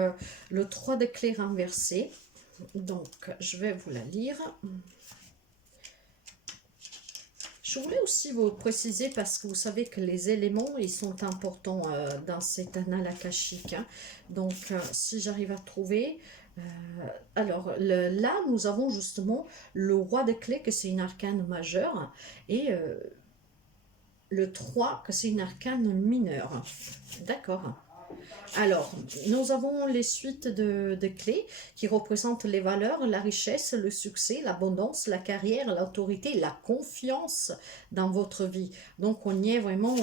le 3 de clés renversé. Donc, je vais vous la lire. Je voulais aussi vous préciser, parce que vous savez que les éléments, ils sont importants dans cet annale akashique. Hein. Donc, si j'arrive à trouver... alors là, nous avons justement le roi de clés, que c'est une arcane majeure, et le 3, que c'est une arcane mineure. D'accord. Alors, nous avons les suites de clés qui représentent les valeurs, la richesse, le succès, l'abondance, la carrière, l'autorité, la confiance dans votre vie. Donc, on y est vraiment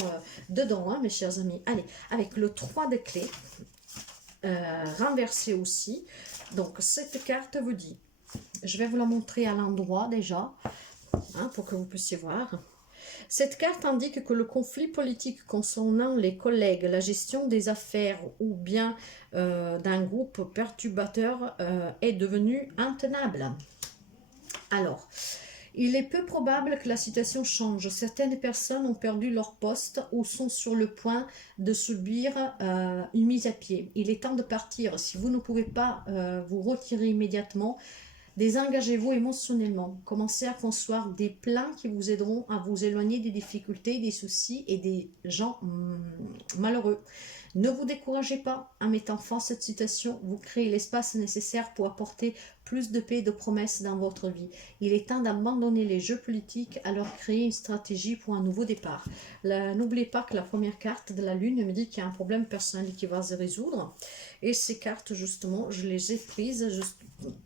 dedans, hein, mes chers amis. Allez, avec le 3 de clés, renversé aussi. Donc, cette carte vous dit, je vais vous la montrer à l'endroit déjà, hein, pour que vous puissiez voir. Cette carte indique que le conflit politique concernant les collègues, la gestion des affaires ou bien d'un groupe perturbateur est devenu intenable. Alors, il est peu probable que la situation change. Certaines personnes ont perdu leur poste ou sont sur le point de subir une mise à pied. Il est temps de partir. Si vous ne pouvez pas vous retirer immédiatement, désengagez-vous émotionnellement. Commencez à concevoir des plans qui vous aideront à vous éloigner des difficultés, des soucis et des gens malheureux. Ne vous découragez pas en mettant fin à cette situation. Vous créez l'espace nécessaire pour apporter plus de paix et de promesses dans votre vie. Il est temps d'abandonner les jeux politiques, alors créer une stratégie pour un nouveau départ. N'oubliez pas que la première carte de la lune me dit qu'il y a un problème personnel qui va se résoudre. Et ces cartes, justement, je les ai prises,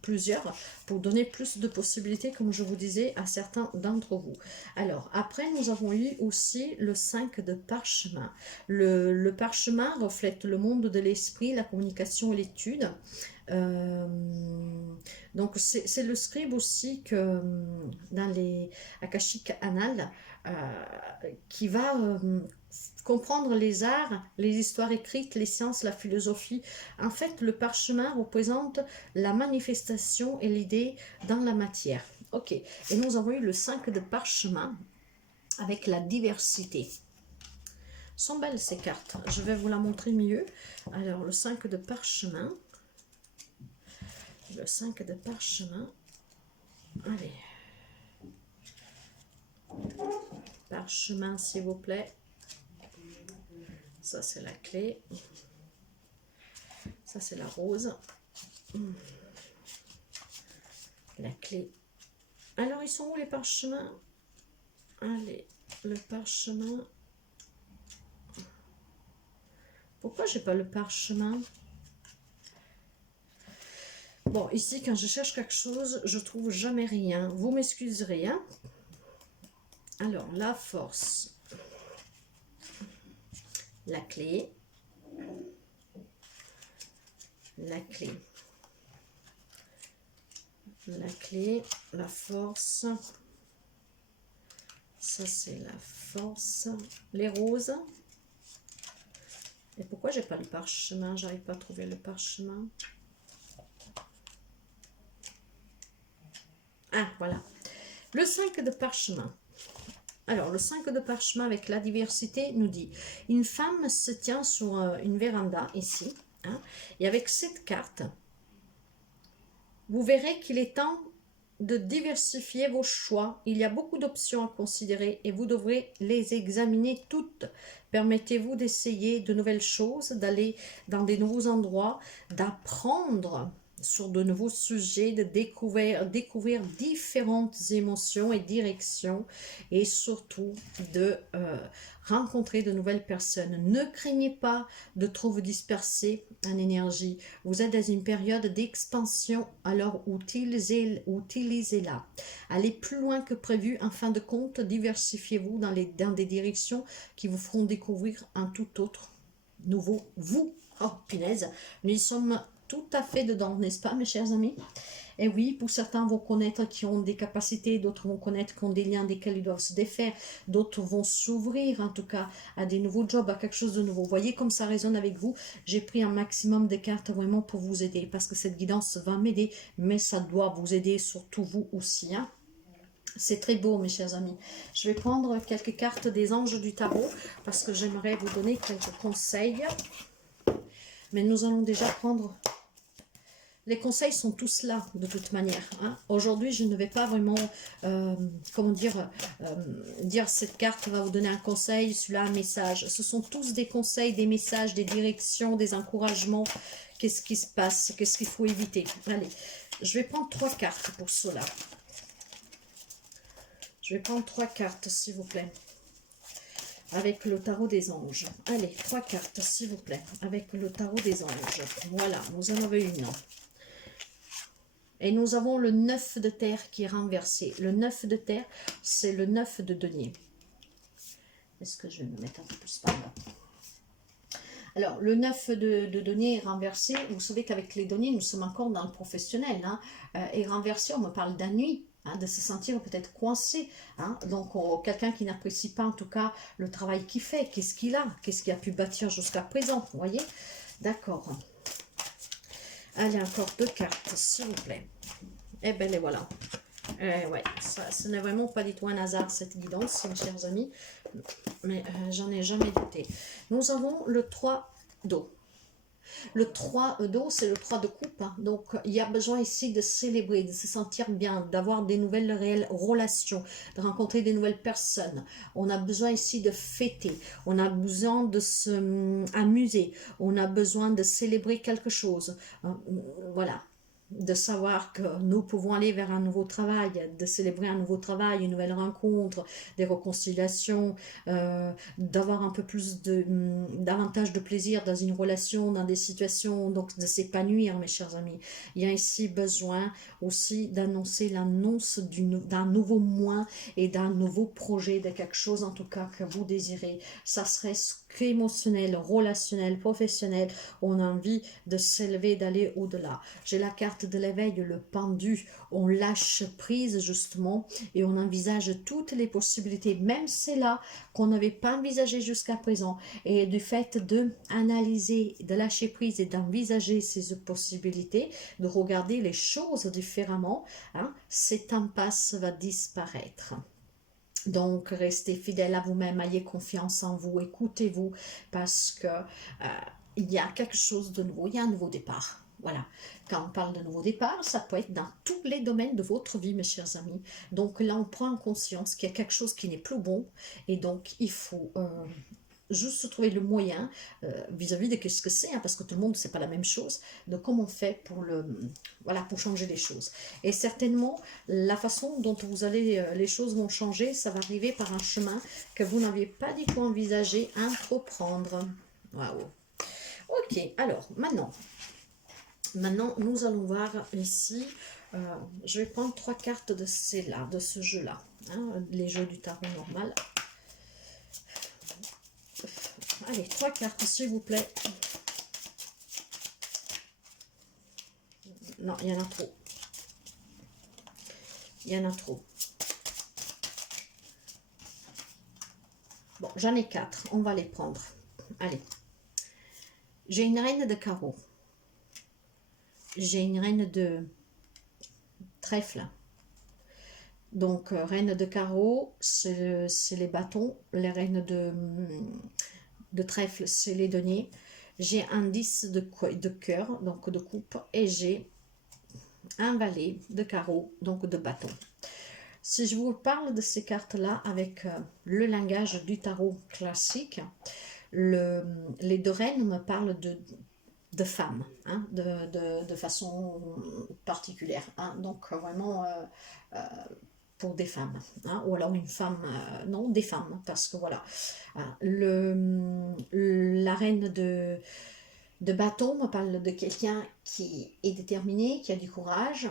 plusieurs, pour donner plus de possibilités, comme je vous disais, à certains d'entre vous. Alors, après, nous avons eu aussi le 5 de parchemin. Le parchemin reflète le monde de l'esprit, la communication et l'étude. Donc, c'est le scribe aussi que dans les Akashic Annales, qui va... comprendre les arts, les histoires écrites, les sciences, la philosophie. En fait, le parchemin représente la manifestation et l'idée dans la matière. Ok, et nous avons eu le 5 de parchemin avec la diversité. Sont belles ces cartes, je vais vous la montrer mieux. Alors, le 5 de parchemin. Le 5 de parchemin. Allez. Parchemin, s'il vous plaît. Ça, c'est la clé. Ça, c'est la rose. La clé. Alors, ils sont où les parchemins? Allez, le parchemin. Pourquoi j'ai pas le parchemin? Bon, ici, quand je cherche quelque chose, je trouve jamais rien. Vous m'excuserez, hein? Alors, la force. La clé. La clé. La clé, la force. Ça, c'est la force. Les roses. Et pourquoi j'ai pas le parchemin? J'arrive pas à trouver le parchemin. Ah, voilà. Le 5 de parchemin. Alors, le 5 de parchemin avec la diversité nous dit, une femme se tient sur une véranda ici, hein, et avec cette carte, vous verrez qu'il est temps de diversifier vos choix. Il y a beaucoup d'options à considérer et vous devrez les examiner toutes. Permettez-vous d'essayer de nouvelles choses, d'aller dans des nouveaux endroits, d'apprendre sur de nouveaux sujets, de découvrir différentes émotions et directions, et surtout de rencontrer de nouvelles personnes. Ne craignez pas de trop vous disperser en énergie. Vous êtes dans une période d'expansion, alors utilisez-la. Allez plus loin que prévu. En fin de compte, diversifiez-vous dans des directions qui vous feront découvrir un tout autre nouveau vous. Oh, punaise, nous y sommes tout à fait dedans, n'est-ce pas, mes chers amis? Et oui, pour certains vont connaître qui ont des capacités, d'autres vont connaître qui ont des liens desquels ils doivent se défaire, d'autres vont s'ouvrir en tout cas à des nouveaux jobs, à quelque chose de nouveau. Vous voyez comme ça résonne avec vous. J'ai pris un maximum de cartes vraiment pour vous aider, parce que cette guidance va m'aider, mais ça doit vous aider, surtout vous aussi, hein. C'est très beau, mes chers amis. Je vais prendre quelques cartes des anges du tarot, parce que j'aimerais vous donner quelques conseils. Mais nous allons déjà prendre... Les conseils sont tous là, de toute manière, hein. Aujourd'hui, je ne vais pas vraiment, comment dire, dire cette carte va vous donner un conseil, celui-là un message. Ce sont tous des conseils, des messages, des directions, des encouragements. Qu'est-ce qui se passe? Qu'est-ce qu'il faut éviter? Allez, je vais prendre 3 cartes pour cela. Je vais prendre 3 cartes, s'il vous plaît, avec le tarot des anges. Allez, 3 cartes, s'il vous plaît, avec le tarot des anges. Voilà, nous en avons une. Et nous avons le 9 de terre qui est renversé. Le 9 de terre, c'est le 9 de denier. Est-ce que je vais me mettre un peu plus par là? Alors, le 9 de denier est renversé. Vous savez qu'avec les deniers, nous sommes encore dans le professionnel, hein. Et renversé, on me parle d'ennui, hein, de se sentir peut-être coincé, hein. Donc, quelqu'un qui n'apprécie pas en tout cas le travail qu'il fait. Qu'est-ce qu'il a? Qu'est-ce qu'il a pu bâtir jusqu'à présent? Vous voyez? D'accord. Allez, encore 2 cartes, s'il vous plaît. Et bien, les voilà. Ouais, ce n'est vraiment pas du tout un hasard, cette guidance, mes chers amis. Mais j'en ai jamais douté. Nous avons le 3 d'eau. Le 3 d'eau, c'est le 3 de coupe, hein. Donc, il y a besoin ici de célébrer, de se sentir bien, d'avoir des nouvelles réelles relations, de rencontrer des nouvelles personnes. On a besoin ici de fêter. On a besoin de s'amuser. On a besoin de célébrer quelque chose. Voilà. De savoir que nous pouvons aller vers un nouveau travail, de célébrer un nouveau travail, une nouvelle rencontre, des réconciliations, d'avoir un peu plus davantage de plaisir dans une relation, dans des situations, donc de s'épanouir, mes chers amis. Il y a ici besoin aussi d'annoncer l'annonce d'un nouveau mois et d'un nouveau projet, de quelque chose en tout cas que vous désirez. Ça serait émotionnel, relationnel, professionnel. On a envie de s'élever, d'aller au-delà. J'ai la carte de l'éveil, le pendu. On lâche prise justement et on envisage toutes les possibilités, même celles-là qu'on n'avait pas envisagées jusqu'à présent. Et du fait de analyser, de lâcher prise et d'envisager ces possibilités, de regarder les choses différemment, hein, cette impasse va disparaître. Donc, restez fidèle à vous-même, ayez confiance en vous, écoutez-vous, parce que il y a quelque chose de nouveau, il y a un nouveau départ. Voilà, quand on parle de nouveau départ, ça peut être dans tous les domaines de votre vie, mes chers amis. Donc là, on prend conscience qu'il y a quelque chose qui n'est plus bon, et donc il faut juste trouver le moyen vis-à-vis de ce que c'est, hein, parce que tout le monde ne sait pas la même chose, de comment on fait pour voilà, pour changer les choses. Et certainement, la façon dont vous allez, les choses vont changer, ça va arriver par un chemin que vous n'aviez pas du tout envisagé entreprendre. Waouh. Ok, alors maintenant, nous allons voir ici. Je vais prendre 3 cartes de celle-là, de ce jeu-là, hein, les jeux du tarot normal. Allez, 3 cartes, s'il vous plaît. Non, il y en a trop. Il y en a trop. Bon, j'en ai 4. On va les prendre. Allez. J'ai une reine de carreau. J'ai une reine de trèfle. Donc, reine de carreau, c'est les bâtons. Les reines de trèfle, c'est les deniers. J'ai un 10 de cœur, donc de coupe, et j'ai un valet de carreau, donc de bâton. Si je vous parle de ces cartes-là avec le langage du tarot classique, les 2 reines me parlent de femme, hein, de façon particulière. Hein. Donc vraiment euh, pour des femmes, hein, ou alors une femme, non, des femmes, parce que voilà, hein, la reine de bâton me parle de quelqu'un qui est déterminé, qui a du courage,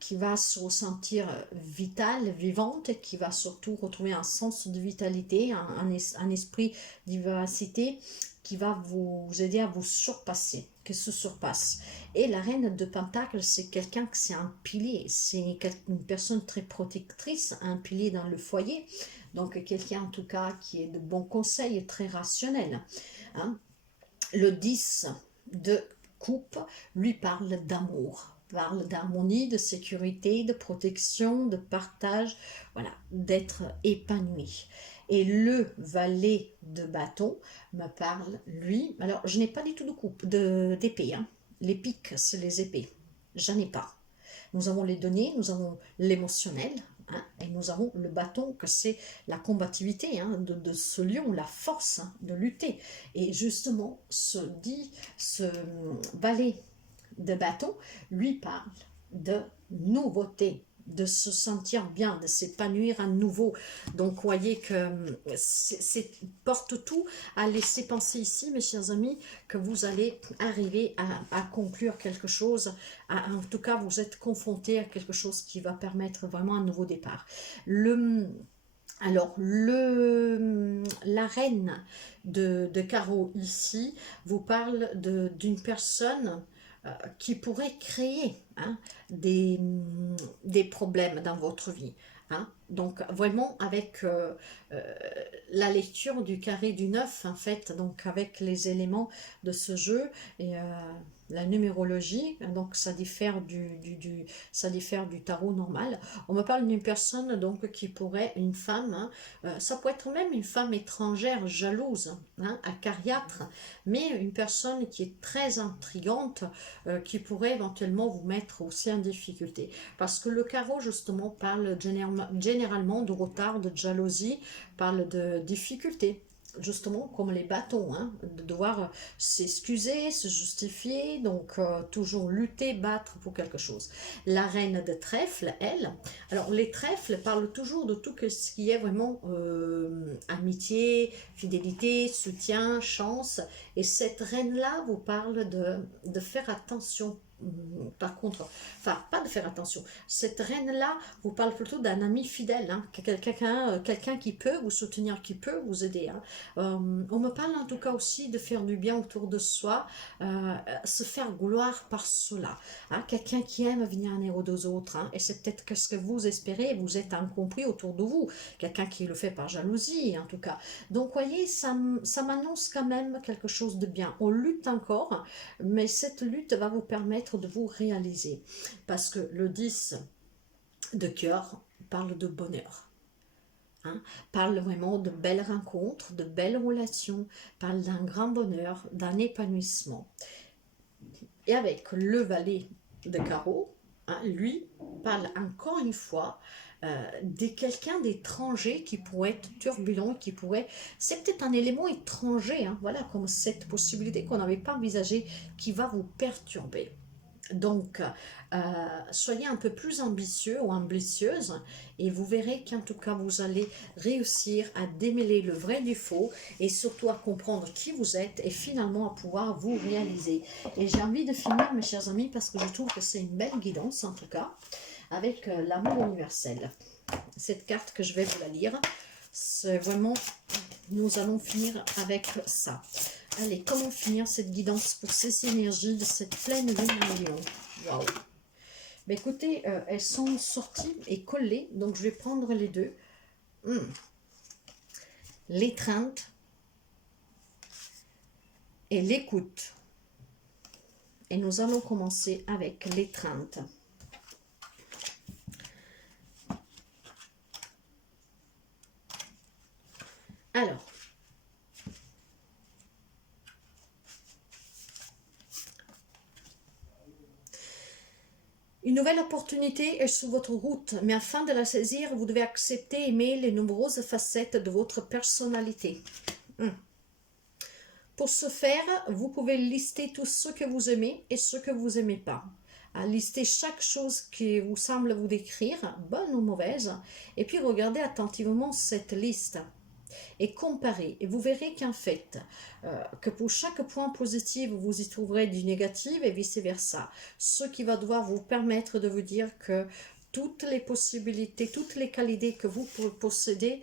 qui va se ressentir vitale, vivante, qui va surtout retrouver un sens de vitalité, un esprit de vivacité qui va vous aider à vous surpasser, que se surpasse. Et la reine de Pentacle, c'est quelqu'un que c'est un pilier, c'est une personne très protectrice, un pilier dans le foyer, donc quelqu'un en tout cas qui est de bons conseils, très rationnel. Hein. Le 10 de coupe lui parle d'amour, parle d'harmonie, de sécurité, de protection, de partage, voilà, d'être épanoui. Et le valet de bâton me parle, lui, alors je n'ai pas du tout de coupe, d'épée, hein. Les piques, c'est les épées, j'en ai pas. Nous avons les données, nous avons l'émotionnel, hein, et nous avons le bâton, que c'est la combativité, hein, de ce lion, la force, hein, de lutter. Et justement, ce valet de bâton lui parle de nouveauté, de se sentir bien, de s'épanouir à nouveau. Donc, vous voyez que porte tout à laisser penser ici, mes chers amis, que vous allez arriver à conclure quelque chose. En tout cas, vous êtes confronté à quelque chose qui va permettre vraiment un nouveau départ. Alors, la reine de carreau ici vous parle d'une personne qui pourrait créer, hein, des problèmes dans votre vie. Hein. Donc vraiment avec la lecture du carré du 9, en fait, donc avec les éléments de ce jeu et la numérologie, donc ça diffère ça diffère du tarot normal. On me parle d'une personne donc qui pourrait, une femme, hein, ça peut être même une femme étrangère, jalouse, hein, acariâtre, mais une personne qui est très intrigante, qui pourrait éventuellement vous mettre aussi en difficulté. Parce que le carreau, justement, parle généralement de retard, de jalousie, parle de difficulté. Justement, comme les bâtons, hein, de devoir s'excuser, se justifier, donc toujours lutter, battre pour quelque chose. La reine de trèfle, elle, alors les trèfles parlent toujours de tout ce qui est vraiment amitié, fidélité, soutien, chance, et cette reine-là vous parle de faire attention. Par contre, enfin, pas de faire attention. Cette reine-là vous parle plutôt d'un ami fidèle, hein, quelqu'un qui peut vous soutenir, qui peut vous aider. Hein. On me parle en tout cas aussi de faire du bien autour de soi, se faire gloire par cela. Hein. Quelqu'un qui aime venir en aide aux autres, hein, et c'est peut-être ce que vous espérez, vous êtes incompris autour de vous. Quelqu'un qui le fait par jalousie, en tout cas. Donc, voyez, ça m'annonce quand même quelque chose de bien. On lutte encore, mais cette lutte va vous permettre de vous réaliser. Parce que le 10 de cœur parle de bonheur. Hein, parle vraiment de belles rencontres, de belles relations, parle d'un grand bonheur, d'un épanouissement. Et avec le valet de carreau, hein, lui parle encore une fois de quelqu'un d'étranger qui pourrait être turbulent, qui pourrait... C'est peut-être un élément étranger, hein, voilà, comme cette possibilité qu'on n'avait pas envisagée, qui va vous perturber. Donc, soyez un peu plus ambitieux ou ambitieuse et vous verrez qu'en tout cas, vous allez réussir à démêler le vrai du faux et surtout à comprendre qui vous êtes et finalement à pouvoir vous réaliser. Et j'ai envie de finir, mes chers amis, parce que je trouve que c'est une belle guidance, en tout cas, avec l'amour universel. Cette carte que je vais vous la lire, c'est vraiment... Nous allons finir avec ça. Allez, comment finir cette guidance pour ces énergies de cette pleine lune en Lion? Waouh! Ben écoutez, elles sont sorties et collées, donc je vais prendre les deux. L'étreinte et l'écoute. Et nous allons commencer avec l'étreinte. Alors, une nouvelle opportunité est sur votre route, mais afin de la saisir, vous devez accepter et aimer les nombreuses facettes de votre personnalité. Pour ce faire, vous pouvez lister tout ce que vous aimez et ce que vous n'aimez pas. À lister chaque chose qui vous semble vous décrire, bonne ou mauvaise, et puis regardez attentivement cette liste et comparez. Et vous verrez qu'en fait, que pour chaque point positif, vous y trouverez du négatif et vice-versa. Ce qui va devoir vous permettre de vous dire que toutes les possibilités, toutes les qualités que vous possédez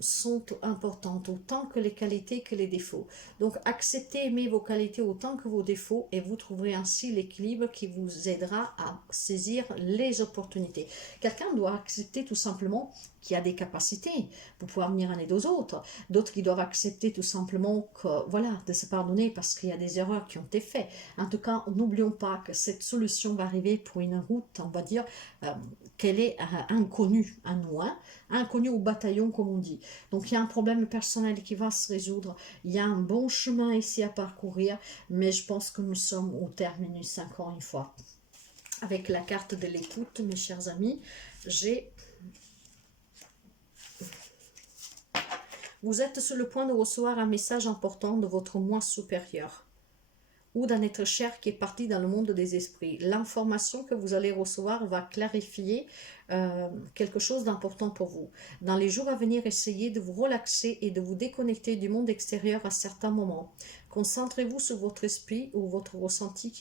sont importantes, autant que les qualités que les défauts. Donc acceptez, aimez vos qualités autant que vos défauts et vous trouverez ainsi l'équilibre qui vous aidera à saisir les opportunités. Quelqu'un doit accepter tout simplement qu'il y a des capacités pour pouvoir venir en aide aux autres. D'autres qui doivent accepter tout simplement que, voilà, de se pardonner parce qu'il y a des erreurs qui ont été faites. En tout cas, n'oublions pas que cette solution va arriver pour une route, on va dire, qu'elle est inconnue à nous, hein, inconnue au bataillon comme on dit. Donc il y a un problème personnel qui va se résoudre, il y a un bon chemin ici à parcourir, mais je pense que nous sommes au terminus encore une fois. Avec la carte de l'écoute, mes chers amis, vous êtes sur le point de recevoir un message important de votre moi supérieur ou d'un être cher qui est parti dans le monde des esprits. L'information que vous allez recevoir va clarifier quelque chose d'important pour vous. Dans les jours à venir, essayez de vous relaxer et de vous déconnecter du monde extérieur à certains moments. Concentrez-vous sur votre esprit ou votre ressenti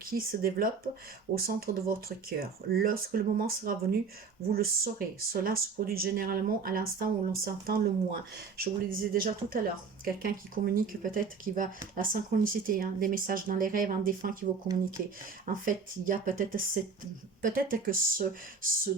qui se développe au centre de votre cœur. Lorsque le moment sera venu, vous le saurez. Cela se produit généralement à l'instant où l'on s'entend le moins. Je vous le disais déjà tout à l'heure. Quelqu'un qui communique peut-être qui va... La synchronicité, hein, des messages dans les rêves, un défunt qui va communiquer. En fait, il y a peut-être que ce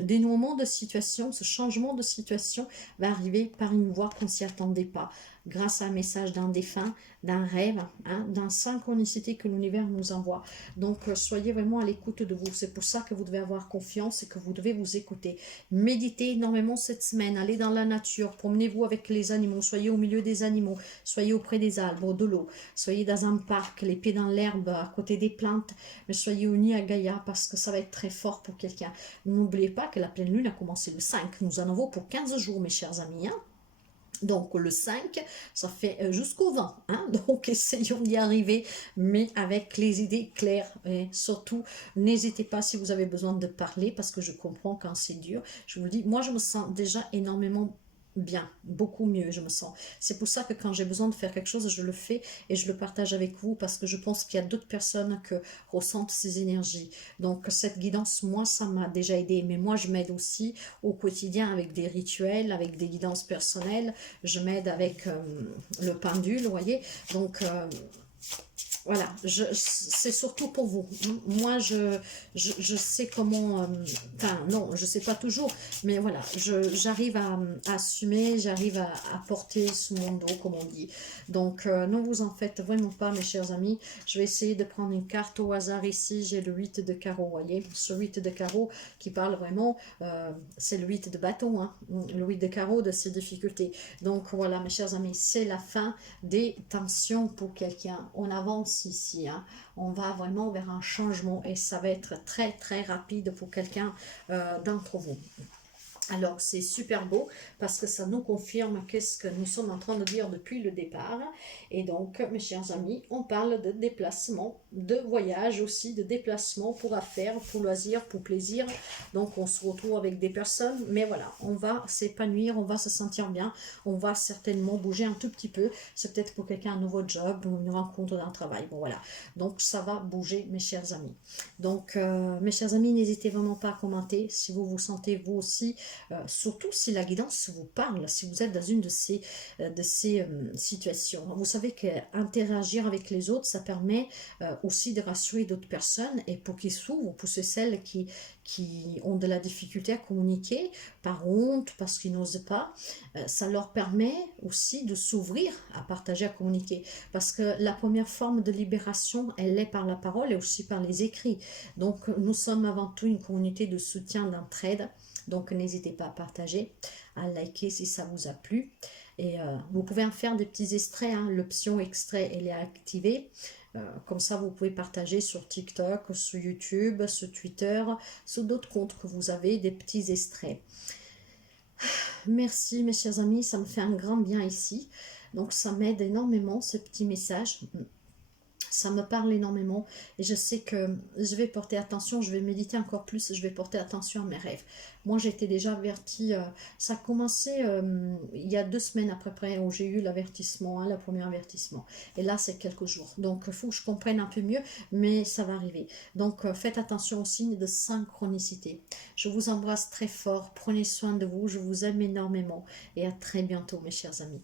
dénouement de situation, ce changement de situation va arriver par une voie qu'on ne s'y attendait pas, grâce à un message d'un défunt, d'un rêve, hein, d'une synchronicité que l'univers nous envoie. Donc, soyez vraiment à l'écoute de vous. C'est pour ça que vous devez avoir confiance et que vous devez vous écouter. Méditez énormément cette semaine, allez dans la nature, promenez-vous avec les animaux, soyez au milieu des animaux, soyez auprès des arbres, de l'eau, soyez dans un parc, les pieds dans l'herbe, à côté des plantes, mais soyez unis à Gaïa parce que ça va être très fort pour quelqu'un. N'oubliez pas que la pleine lune a commencé le 5. Nous en avons pour 15 jours, mes chers amis. Hein. Donc le 5, ça fait jusqu'au 20. Hein. Donc essayons d'y arriver, mais avec les idées claires. Et surtout, n'hésitez pas si vous avez besoin de parler, parce que je comprends quand c'est dur. Je vous le dis, moi je me sens déjà énormément bien, beaucoup mieux je me sens. C'est pour ça que quand j'ai besoin de faire quelque chose, je le fais et je le partage avec vous parce que je pense qu'il y a d'autres personnes qui ressentent ces énergies. Donc cette guidance, moi ça m'a déjà aidé, mais moi je m'aide aussi au quotidien avec des rituels, avec des guidances personnelles, je m'aide avec le pendule, vous voyez, donc voilà, c'est surtout pour vous. Moi, je sais comment... Enfin, non, je sais pas toujours. Mais voilà, j'arrive à assumer, j'arrive à porter sous mon dos, comme on dit. Donc, ne vous en faites vraiment pas, mes chers amis. Je vais essayer de prendre une carte au hasard ici. J'ai le 8 de carreau, vous voyez. Ce 8 de carreau qui parle vraiment... c'est le 8 de bâton, hein, le 8 de carreau de ses difficultés. Donc, voilà, mes chers amis, c'est la fin des tensions pour quelqu'un. On avance ici, hein. On va vraiment vers un changement et ça va être très très rapide pour quelqu'un d'entre vous. Alors c'est super beau parce que ça nous confirme qu'est-ce que nous sommes en train de dire depuis le départ. Et donc mes chers amis, on parle de déplacement, de voyage aussi, de déplacement pour affaires, pour loisirs, pour plaisir. Donc on se retrouve avec des personnes, mais voilà, on va s'épanouir, on va se sentir bien, on va certainement bouger un tout petit peu. C'est peut-être pour quelqu'un un nouveau job ou une rencontre d'un travail. Bon voilà, donc ça va bouger mes chers amis. Donc mes chers amis, n'hésitez vraiment pas à commenter si vous vous sentez vous aussi surtout si la guidance vous parle, si vous êtes dans une de ces situations. Vous savez qu'interagir avec les autres, ça permet aussi de rassurer d'autres personnes et pour qu'ils s'ouvrent, pour celles qui ont de la difficulté à communiquer par honte, parce qu'ils n'osent pas, ça leur permet aussi de s'ouvrir à partager, à communiquer. Parce que la première forme de libération, elle est par la parole et aussi par les écrits. Donc nous sommes avant tout une communauté de soutien, d'entraide. Donc n'hésitez pas à partager, à liker si ça vous a plu. Et vous pouvez en faire des petits extraits, hein. L'option extrait, elle est activée. Comme ça, vous pouvez partager sur TikTok, sur YouTube, sur Twitter, sur d'autres comptes que vous avez, des petits extraits. Merci mes chers amis, ça me fait un grand bien ici. Donc ça m'aide énormément, ce petit message. Ça me parle énormément et je sais que je vais porter attention, je vais méditer encore plus, je vais porter attention à mes rêves. Moi, j'étais déjà avertie, ça a commencé il y a 2 semaines à peu près où j'ai eu l'avertissement, hein, le premier avertissement. Et là, c'est quelques jours. Donc, il faut que je comprenne un peu mieux, mais ça va arriver. Donc, faites attention aux signes de synchronicité. Je vous embrasse très fort, prenez soin de vous, je vous aime énormément et à très bientôt, mes chers amis.